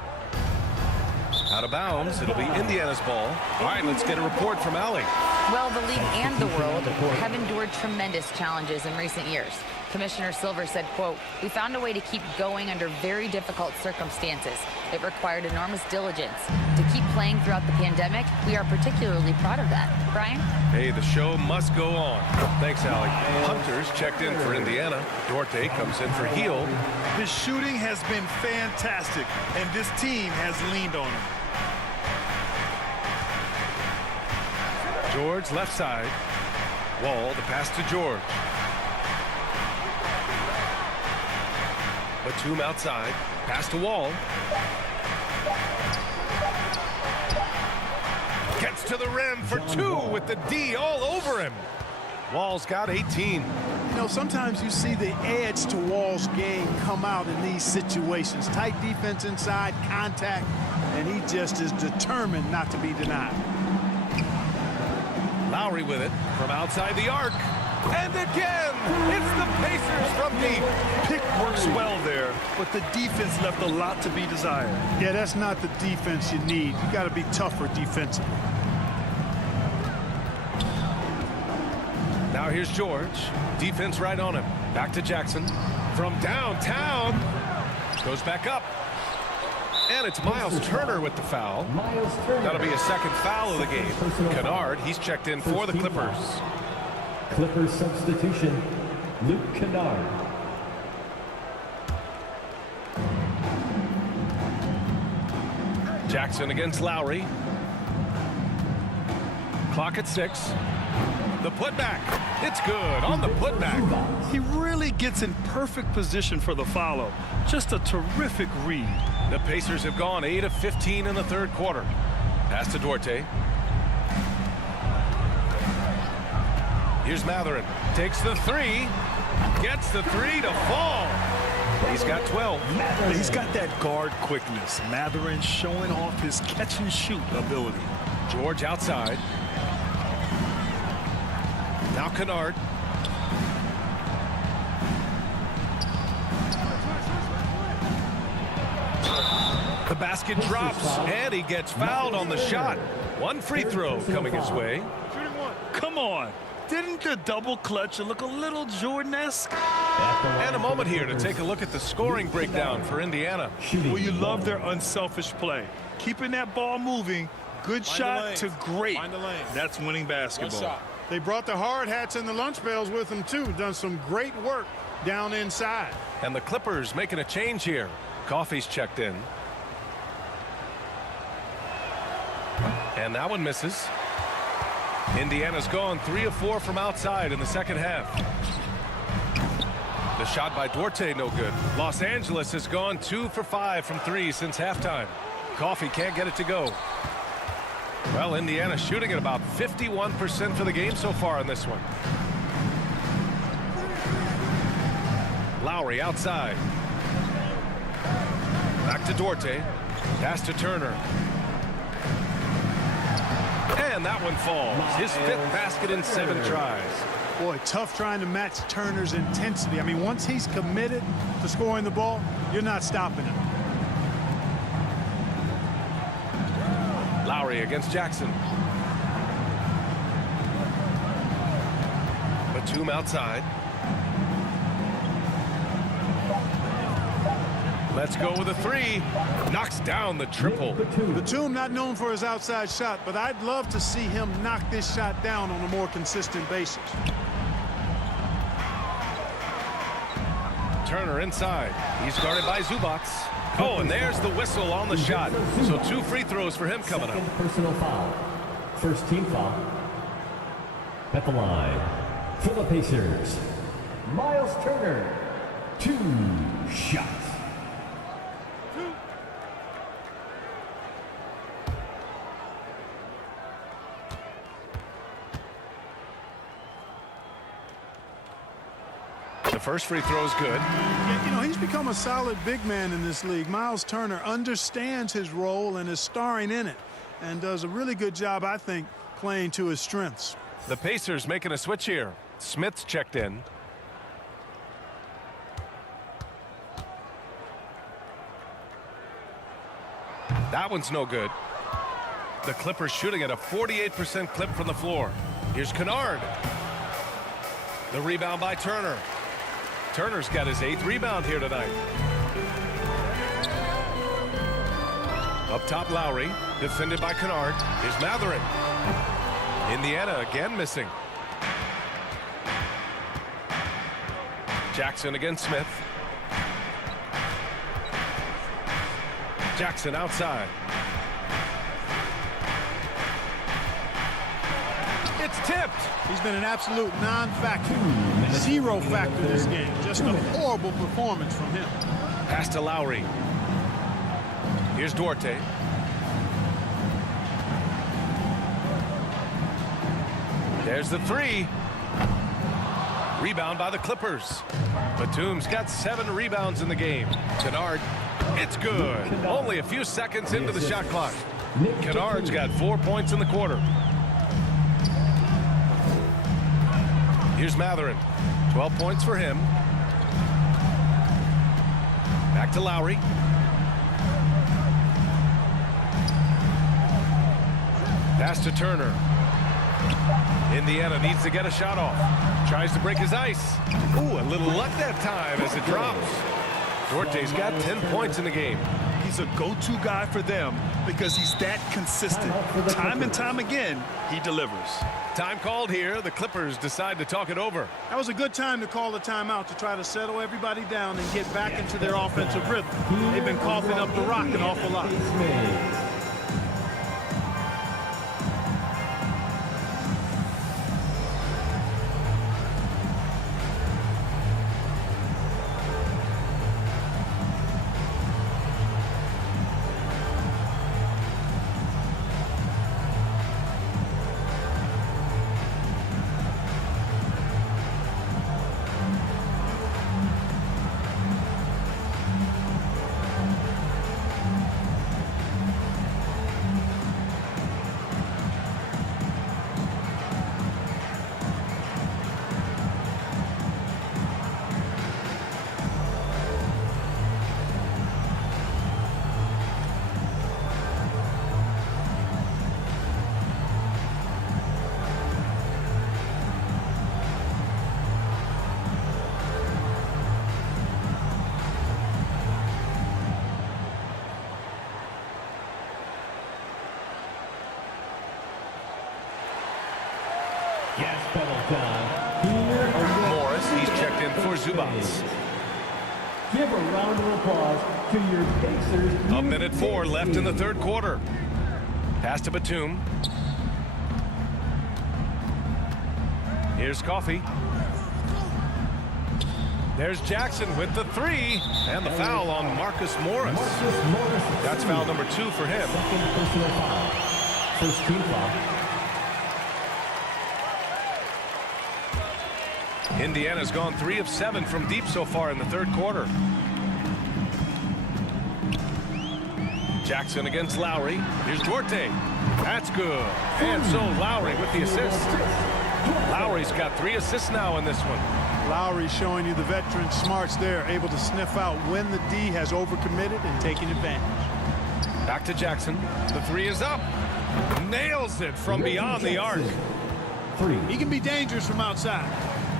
Out of bounds. It'll be Indiana's ball. All right, let's get a report from Allie. Well, the league and the world have endured tremendous challenges in recent years. Commissioner Silver said, quote, "We found a way to keep going under very difficult circumstances. It required enormous diligence. To keep playing throughout the pandemic, we are particularly proud of that." Brian? Hey, the show must go on. Thanks, Allie. Hunter's checked in for Indiana. Duarte comes in for Hield. His shooting has been fantastic, and this team has leaned on him. George left side. Wall, the pass to George. Batum outside. Pass to Wall. Gets to the rim for 2 with the D all over him. Wall's got 18. You know, sometimes you see the edge to Wall's game come out in these situations. Tight defense inside, contact, and he just is determined not to be denied. Lowry with it from outside the arc. And again, it's the Pacers from deep. Pick works well there, but the defense left a lot to be desired. Yeah, that's not the defense you need. You got to be tougher defensively. Now here's George. Defense right on him. Back to Jackson. From downtown. Goes back up. And it's Miles Turner with the foul. That'll be a second foul of the game. Kennard, he's checked in for the Clippers. Clippers substitution, Luke Kennard. Jackson against Lowry. Clock at 6. The putback. It's good on the putback. He really gets in perfect position for the follow. Just a terrific read. The Pacers have gone 8 of 15 in the third quarter. Pass to Duarte. Here's Matherin. Takes the three. Gets the three to fall. He's got 12. He's got that guard quickness. Matherin showing off his catch and shoot ability. George outside. Now Kennard. The basket drops, and he gets fouled on the shot. One free throw coming his way. Come on. Didn't the double clutch look a little Jordan-esque? And a moment here to take a look at the scoring breakdown for Indiana. Well, you love their unselfish play. Keeping that ball moving, good shot to great. That's winning basketball. They brought the hard hats and the lunch bells with them, too. Done some great work down inside. And the Clippers making a change here. Coffey's checked in. And that one misses. Indiana's gone 3 of 4 from outside in the second half. The shot by Duarte, no good. Los Angeles has gone 2 for 5 from 3 since halftime. Coffey can't get it to go. Well, Indiana shooting at about 51% for the game so far in this one. Lowry outside. Back to Duarte. Pass to Turner. And that one falls. His 5th basket in 7 tries. Boy, tough trying to match Turner's intensity. I mean, once he's committed to scoring the ball, you're not stopping him. Lowry against Jackson. Batum outside. Let's go with a 3. Knocks down the triple. Batum not known for his outside shot, but I'd love to see him knock this shot down on a more consistent basis. Turner inside. He's guarded by Zubac. Oh, and there's the whistle on the shot. So 2 free throws for him coming up. Personal foul. First team foul. At the line for the Pacers, Miles Turner. 2 shots. The first free throw is good. You know, he's become a solid big man in this league. Miles Turner understands his role and is starring in it and does a really good job, I think, playing to his strengths. The Pacers making a switch here. Smith's checked in. That one's no good. The Clippers shooting at a 48% clip from the floor. Here's Kennard. The rebound by Turner. Turner's got his 8th rebound here tonight. Up top, Lowry. Defended by Kennard. Here's Matherin. Indiana again missing. Jackson against Smith. Jackson outside. It's tipped. He's been an absolute non-factor. 0 factor this game. Just a horrible performance from him. Pass to Lowry. Here's Duarte. There's the 3. Rebound by the Clippers. Batum's got 7 rebounds in the game. Kennard. It's good. Only a few seconds into the shot clock. Kennard's got 4 points in the quarter. Here's Matherin. 12 points for him. Back to Lowry. Pass to Turner. Indiana needs to get a shot off. Tries to break his ice. Ooh, a little luck that time as it drops. Duarte's got 10 points in the game. He's a go-to guy for them because he's that consistent. Time and time again, he delivers. Time called here. The Clippers decide to talk it over. That was a good time to call the timeout to try to settle everybody down and get back into their offensive rhythm. They've been coughing up the rock an awful lot. Morris, he's checked in for Zubats. Give a round of applause to your Pacers. A minute 4 left in the third quarter. Pass to Batum. Here's Coffey. There's Jackson with the 3. And the foul on Marcus Morris. That's foul number 2 for him. Second personal foul. First team foul. Indiana's gone 3 of 7 from deep so far in the third quarter. Jackson against Lowry. Here's Duarte. That's good. And so Lowry with the assist. Lowry's got 3 assists now in this one. Lowry showing you the veteran smarts there, able to sniff out when the D has overcommitted and taking advantage. Back to Jackson. The 3 is up. Nails it from beyond the arc. 3. He can be dangerous from outside.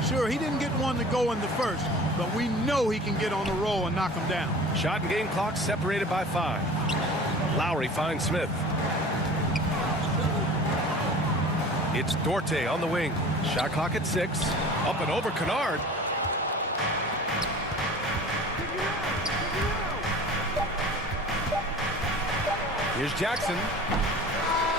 Sure, he didn't get one to go in the first, but we know he can get on the roll and knock him down. Shot and game clock separated by 5. Lowry finds Smith. It's Duarte on the wing. Shot clock at 6. Up and over Kennard. Here's Jackson.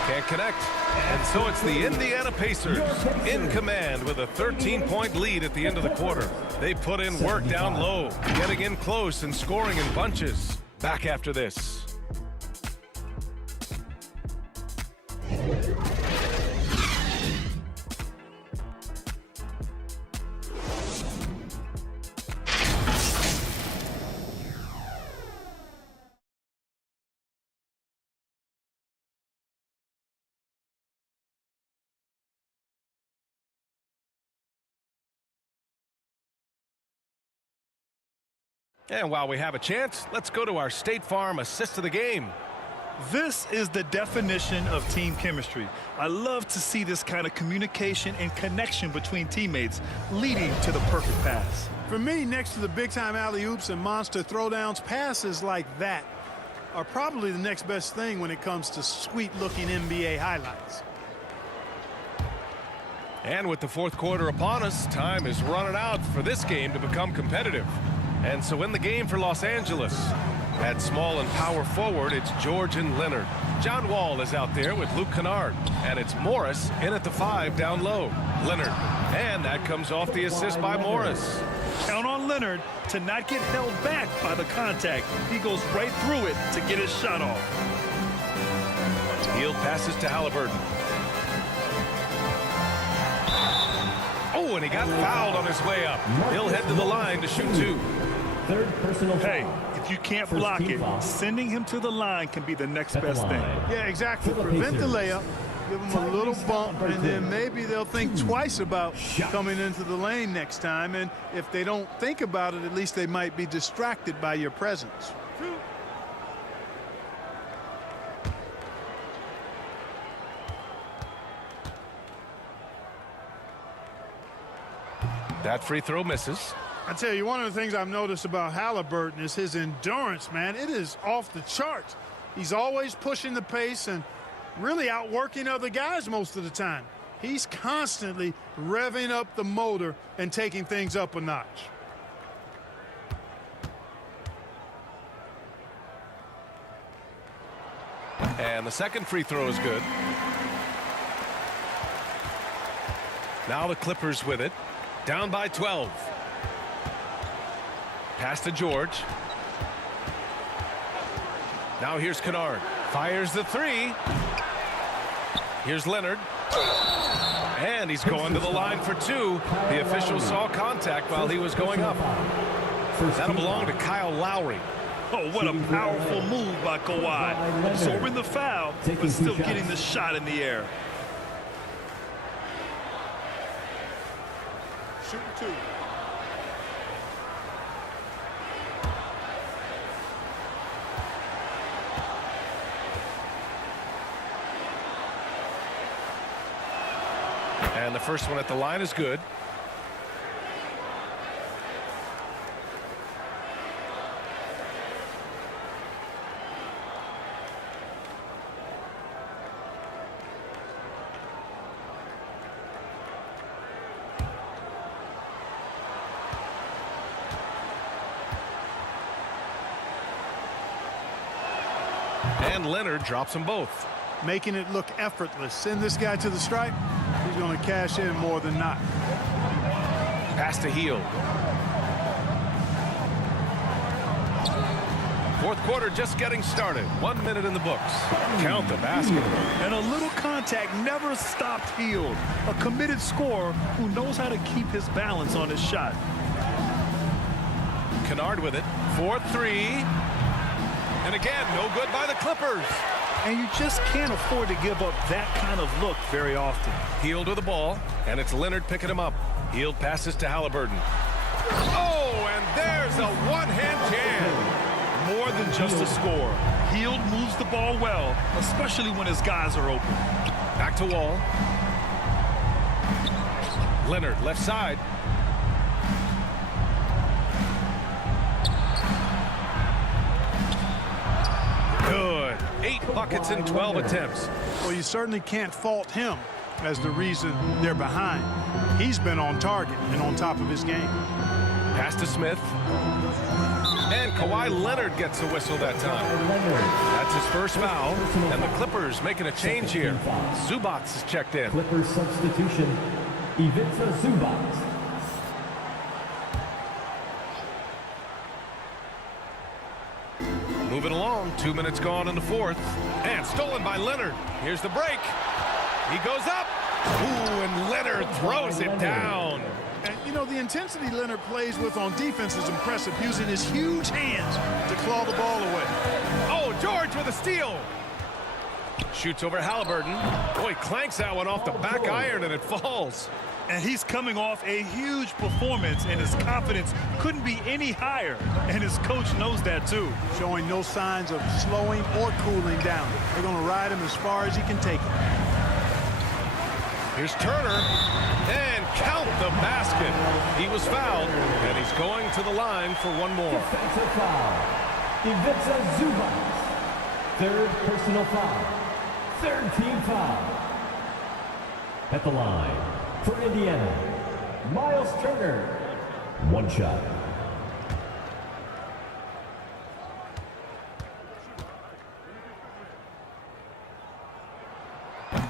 Can't connect. And so it's the Indiana Pacers in command with a 13-point lead at the end of the quarter. They put in work down low, getting in close and scoring in bunches. Back after this. And while we have a chance, let's go to our State Farm assist of the game. This is the definition of team chemistry. I love to see this kind of communication and connection between teammates leading to the perfect pass. For me, next to the big-time alley-oops and monster throwdowns, passes like that are probably the next best thing when it comes to sweet-looking NBA highlights. And with the fourth quarter upon us, time is running out for this game to become competitive. And so in the game for Los Angeles, at small and power forward, it's George and Leonard. John Wall is out there with Luke Kennard. And it's Morris in at the 5 down low. Leonard. And that comes off the assist by Morris. Count on Leonard to not get held back by the contact. He goes right through it to get his shot off. Hield passes to Halliburton. Oh, and he got fouled on his way up. He'll head to the line to shoot 2. Third personal foul. Hey, if you can't block it, sending him to the line can be the next best thing. Yeah, exactly. Prevent the layup, give them a little bump, and then maybe they'll think twice about coming into the lane next time. And if they don't think about it, at least they might be distracted by your presence. That free throw misses. I tell you, one of the things I've noticed about Halliburton is his endurance, man. It is off the charts. He's always pushing the pace and really outworking other guys most of the time. He's constantly revving up the motor and taking things up a notch. And the second free throw is good. Now the Clippers with it. Down by 12. Pass to George. Now here's Kennard. Fires the 3. Here's Leonard. And he's going to the line for 2. The official saw contact while he was going up. That'll belong to Kyle Lowry. Oh, what a powerful move by Kawhi. Absorbing the foul, but still getting the shot in the air. Shooting 2. And the first one at the line is good. And Leonard drops them both. Making it look effortless. Send this guy to the stripe. He's going to cash in more than not. Pass to Hield. Fourth quarter just getting started. 1 minute in the books. Count the basket. And a little contact never stopped Hield. A committed scorer who knows how to keep his balance on his shot. Kennard with it. 4-3. And again, no good by the Clippers. And you just can't afford to give up that kind of look very often. Hield with the ball, and it's Leonard picking him up. Hield passes to Halliburton. Oh, and there's a one-hand jam. More than just a score. Hield moves the ball well, especially when his guys are open. Back to Wall. Leonard, left side. Good. 8 buckets in 12 attempts. Well, you certainly can't fault him as the reason they're behind. He's been on target and on top of his game. Pass to Smith. And Kawhi Leonard gets a whistle that time. That's his first foul. And the Clippers making a change here. Zubac is checked in. Clippers substitution, Ivica Zubac. Moving along, 2 minutes gone in the fourth. And stolen by Leonard. Here's the break. He goes up. Ooh, and Leonard throws it down. And, you know, the intensity Leonard plays with on defense is impressive, using his huge hands to claw the ball away. Oh, George with a steal. Shoots over Halliburton. Boy, clanks that one off the back iron, and it falls. And he's coming off a huge performance, and his confidence couldn't be any higher. And his coach knows that, too. Showing no signs of slowing or cooling down. They're going to ride him as far as he can take it. Here's Turner. And count the basket. He was fouled, and he's going to the line for one more. Defensive foul. Ivica Zubac. Third personal foul. Third team foul. At the line for Indiana, Myles Turner. One shot.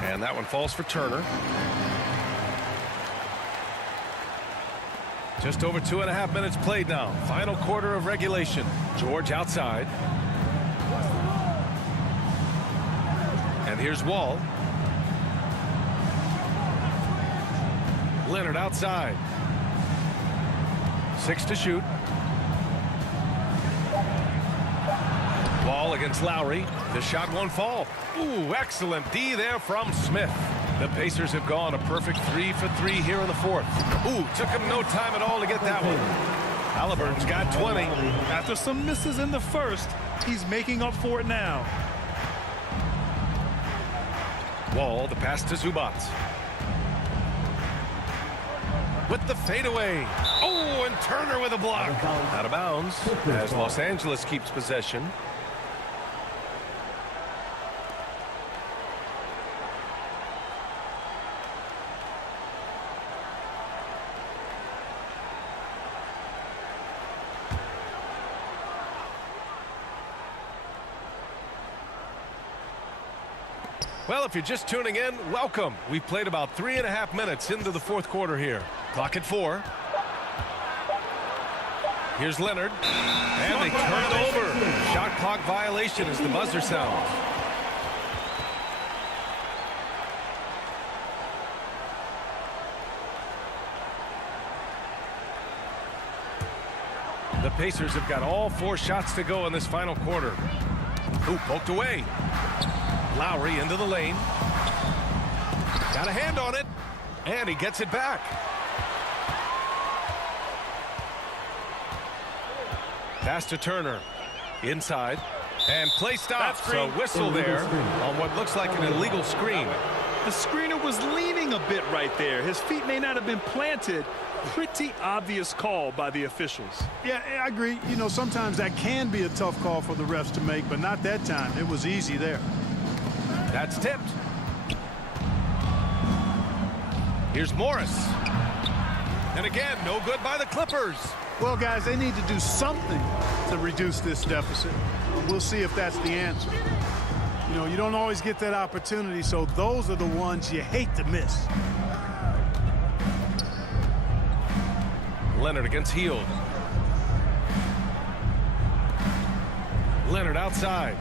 And that one falls for Turner. Just over 2.5 minutes played now. Final quarter of regulation. George outside. And here's Wall. Leonard outside. 6 to shoot. Wall against Lowry. The shot won't fall. Ooh, excellent D there from Smith. The Pacers have gone a perfect 3 for 3 here in the fourth. Ooh, took him no time at all to get that one. Halliburton's got 20. After some misses in the first, he's making up for it now. Wall, the pass to Zubac. With the fadeaway. Oh, and Turner with a block. Out of bounds as Los Angeles keeps possession. Well, if you're just tuning in, welcome. We've played about 3.5 minutes into the fourth quarter here. Clock at 4. Here's Leonard. And they turn it over. Shot clock violation as the buzzer sounds. The Pacers have got all 4 shots to go in this final quarter. Ooh, poked away. Lowry into the lane. Got a hand on it. And he gets it back. Pass to Turner. Inside. And play stops. So whistle there on what looks like an illegal screen. The screener was leaning a bit right there. His feet may not have been planted. Pretty obvious call by the officials. Yeah, I agree. You know, sometimes that can be a tough call for the refs to make, but not that time. It was easy there. That's tipped. Here's Morris. And again, no good by the Clippers. Well, guys, they need to do something to reduce this deficit. We'll see if that's the answer. You know, you don't always get that opportunity, so those are the ones you hate to miss. Leonard against Hield. Leonard outside.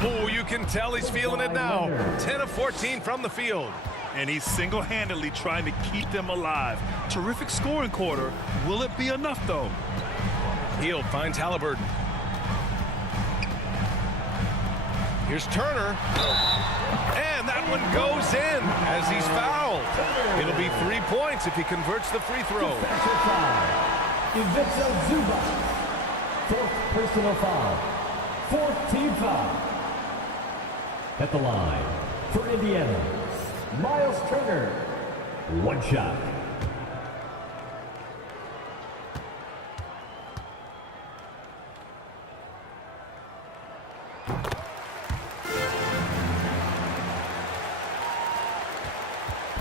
Oh, you can tell he's feeling it now. 10 of 14 from the field. And he's single-handedly trying to keep them alive. Terrific scoring quarter. Will it be enough, though? Hield finds Halliburton. Here's Turner. And that one goes in as he's fouled. It'll be 3 points if he converts the free throw. Fourth personal foul. Fourth team foul. At the line for Indiana, Myles Turner. One shot.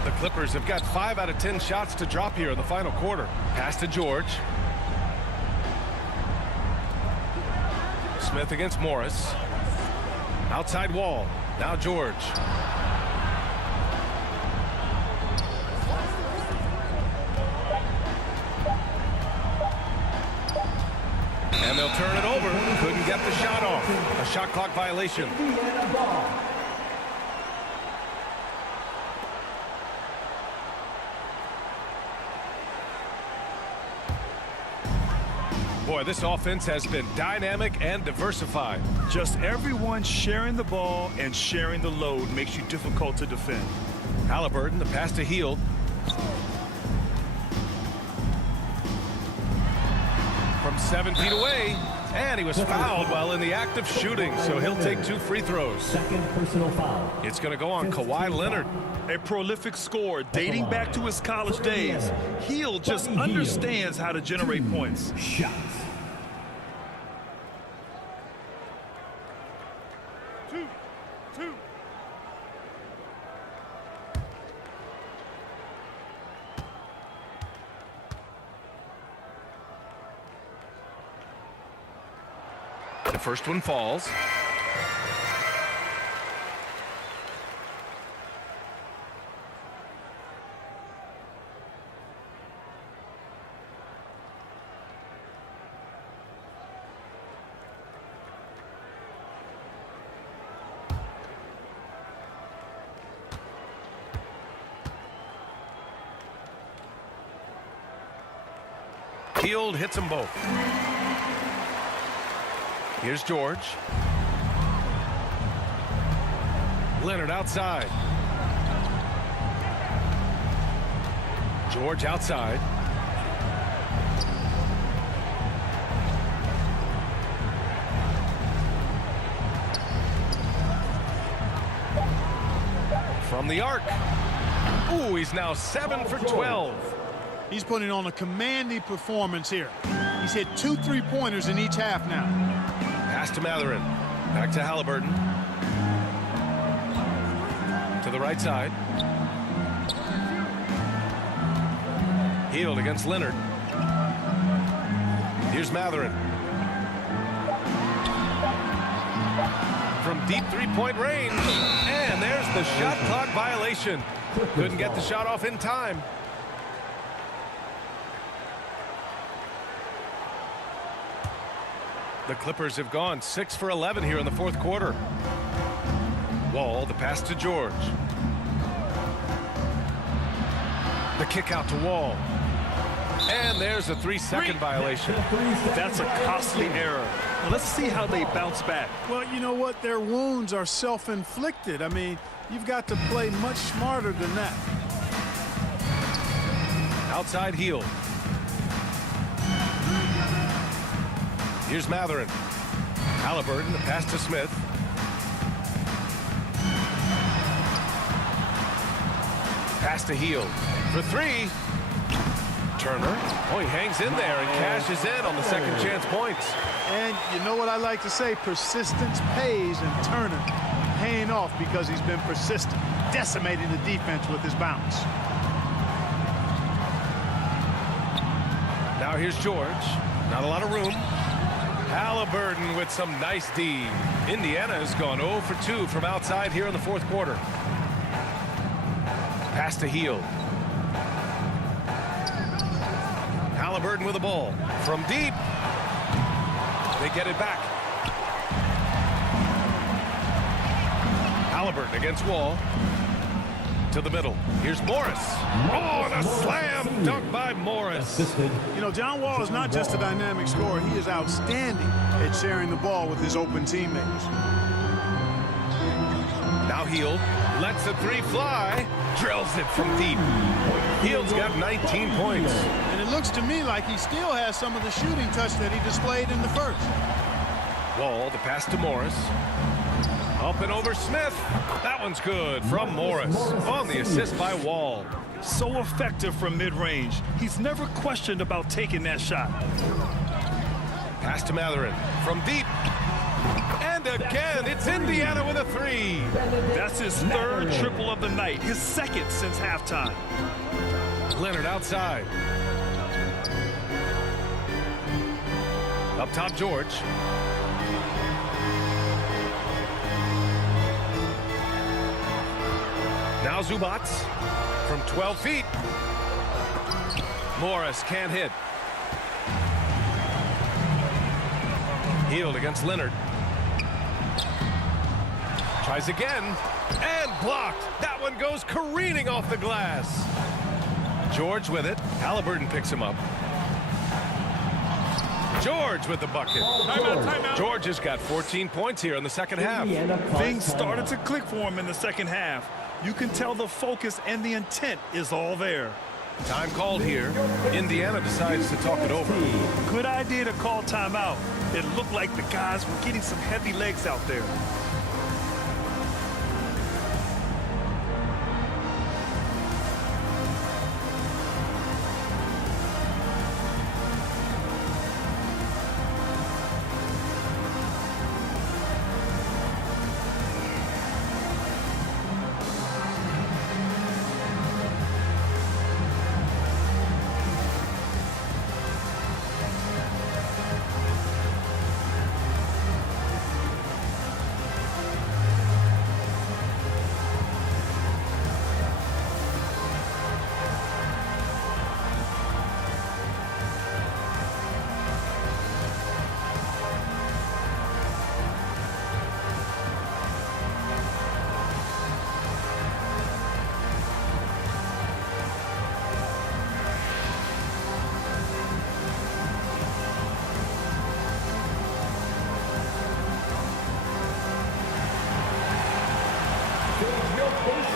The Clippers have got 5 out of 10 shots to drop here in the final quarter. Pass to George. Smith against Morris. Outside Wall. Now George. And they'll turn it over. Couldn't get the shot off. A shot clock violation. Boy, this offense has been dynamic and diversified. Just everyone sharing the ball and sharing the load makes you difficult to defend. Halliburton, the pass to Hield. From 7 feet away, and he was fouled while in the act of shooting, so he'll take 2 free throws. Second personal foul. It's going to go on Kawhi Leonard. A prolific scorer dating back to his college days. Hield just understands how to generate points. Shots. Two. The first one falls. Hield hits them both. Here's George. Leonard outside. George outside. From the arc. Ooh, he's now 7 for 12. He's putting on a commanding performance here. He's hit 2 3-pointers in each half now. Pass to Matherin. Back to Halliburton. To the right side. Hield against Leonard. Here's Matherin. From deep 3-point range. And there's the shot clock violation. Couldn't get the shot off in time. The Clippers have gone 6 for 11 here in the fourth quarter. Wall, the pass to George. The kick out to Wall. And there's a 3-second violation. That's a costly error. Now let's see how they bounce back. Well, you know what? Their wounds are self-inflicted. I mean, you've got to play much smarter than that. Outside Hield. Here's Matherin. Halliburton, the pass to Smith. Pass to Hield. For 3. Turner. Oh, he hangs in there and cashes in on the second chance points. And you know what I like to say? Persistence pays, and Turner paying off because he's been persistent, decimating the defense with his bounce. Now here's George. Not a lot of room. Halliburton with some nice D. Indiana has gone 0 for 2 from outside here in the fourth quarter. Pass to Hield. Halliburton with the ball from deep. They get it back. Halliburton against Wall. To the middle. Here's Morris. Oh, and a slam dunk by Morris. You know, John Wall is not just a dynamic scorer. He is outstanding at sharing the ball with his open teammates. Now Hield lets the three fly. Drills it from deep. Hield's got 19 points. And it looks to me like he still has some of the shooting touch that he displayed in the first. Wall, the pass to Morris. Up and over Smith. That one's good from Morris on the assist by Wall. So effective from mid-range. He's never questioned about taking that shot. Pass to Matherin from deep. And again, it's Indiana with a three. That's his third triple of the night, his second since halftime. Leonard outside. Up top, George. Now Zubats from 12 feet. Morris can't hit. Hield against Leonard. Tries again and blocked. That one goes careening off the glass. George with it. Halliburton picks him up. George with the bucket. Timeout. George has got 14 points here in the second half. Things started to click for him in the second half. You can tell the focus and the intent is all there. Time called here. Indiana decides to talk it over. Good idea to call timeout. It looked like the guys were getting some heavy legs out there.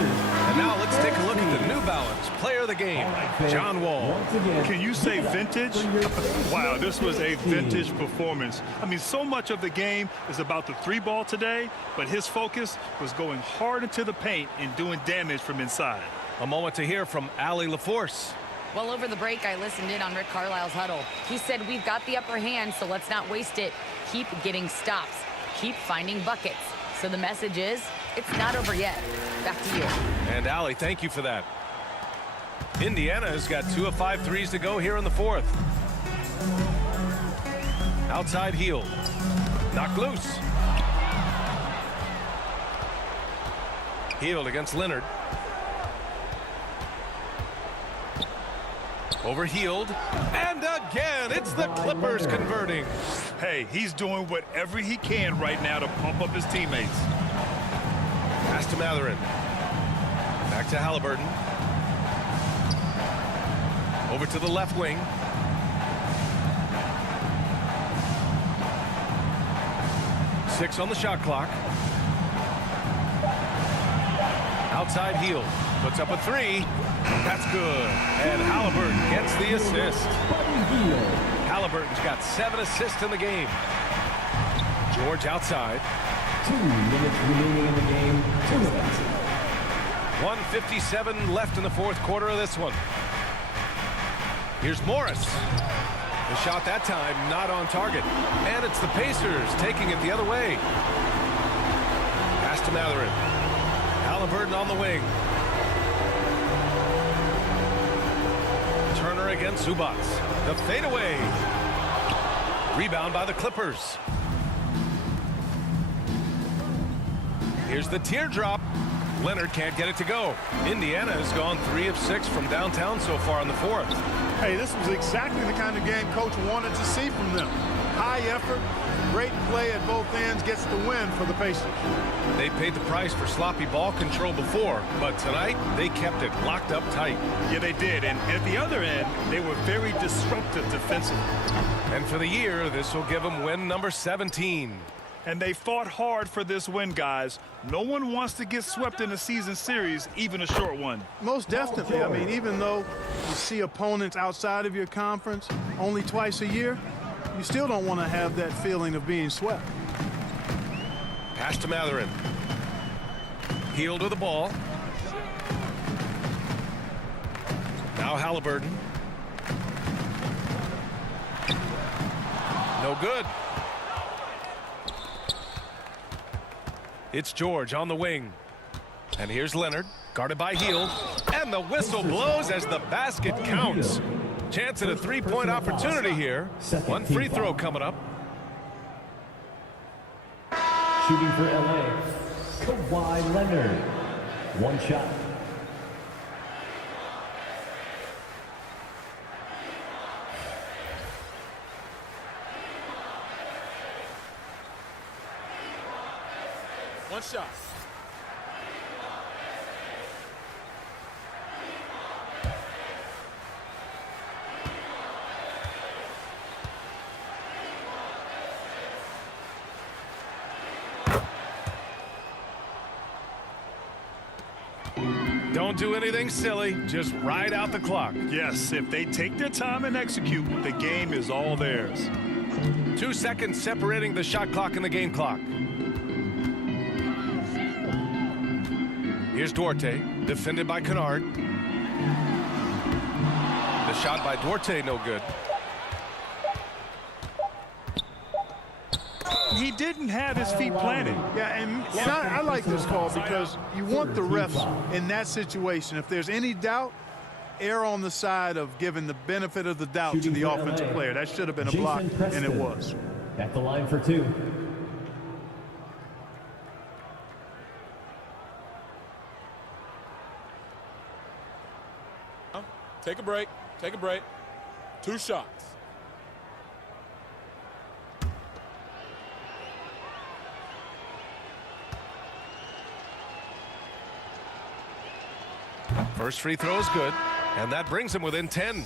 And now let's take a look at the New Balance player of the game, John Wall. Can you say vintage? Wow, this was a vintage performance. I mean, so much of the game is about the three ball today, but his focus was going hard into the paint and doing damage from inside. A moment to hear from Allie LaForce. Well, over the break, I listened in on Rick Carlisle's huddle. He said, we've got the upper hand, so let's not waste it. Keep getting stops. Keep finding buckets. So the message is, it's not over yet. Back to you. And Allie, thank you for that. Indiana has got 2 of 5 threes to go here in the fourth. Outside Hield. Knocked loose. Hield against Leonard. Over Hield. And again, it's the Clippers converting. Hey, he's doing whatever he can right now to pump up his teammates. Pass to Matherin. Back to Halliburton. Over to the left wing. Six on the shot clock. Outside Hield. Puts up a three. That's good. And Halliburton gets the assist. Halliburton's got 7 assists in the game. George outside. 2 minutes remaining in the game. 1:57 left in the fourth quarter of this one. Here's Morris. The shot that time not on target. And it's the Pacers taking it the other way. Pass to Matherin. Halliburton on the wing. Turner against Zubats. The fadeaway. Rebound by the Clippers. Here's the teardrop. Leonard can't get it to go. Indiana has gone 3 of 6 from downtown so far in the fourth. Hey, this was exactly the kind of game coach wanted to see from them. High effort, great play at both ends, gets the win for the Pacers. They paid the price for sloppy ball control before, but tonight they kept it locked up tight. Yeah, they did. And at the other end, they were very disruptive defensively. And for the year, this will give them win number 17. And they fought hard for this win, guys. No one wants to get swept in a season series, even a short one. Most definitely. I mean, even though you see opponents outside of your conference only twice a year, you still don't want to have that feeling of being swept. Pass to Matherin. Heel to the ball. Now Halliburton. No good. It's George on the wing. And here's Leonard, guarded by Hield. And the whistle blows as the basket counts. Chance at a three-point opportunity here. One free throw coming up. Shooting for LA, Kawhi Leonard. One shot. One shot. Don't do anything silly. Just ride out the clock. Yes, if they take their time and execute, the game is all theirs. 2 seconds separating the shot clock and the game clock. Here's Duarte, defended by Kennard. The shot by Duarte, no good. He didn't have his feet planted. Yeah, and I like this call because you want the refs in that situation. If there's any doubt, err on the side of giving the benefit of the doubt to the offensive player. That should have been a block, and it was. At the line for 2. Take a break. Take a break. 2 shots. First free throw is good, and that brings him within 10.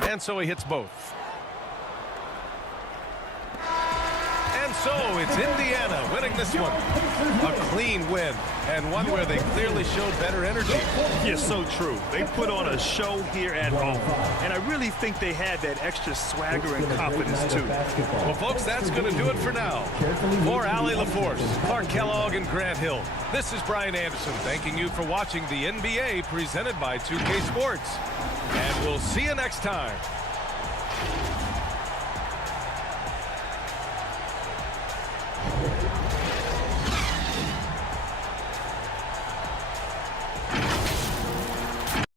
And so he hits both. And so it's Indiana winning this one. A clean win, and one where they clearly showed better energy. Yeah, so true. They put on a show here at home, and I really think they had that extra swagger and confidence, too. Well, folks, that's going to do it for now. For Allie LaForce, Clark Kellogg, and Grant Hill, this is Brian Anderson thanking you for watching the NBA presented by 2K Sports. And we'll see you next time.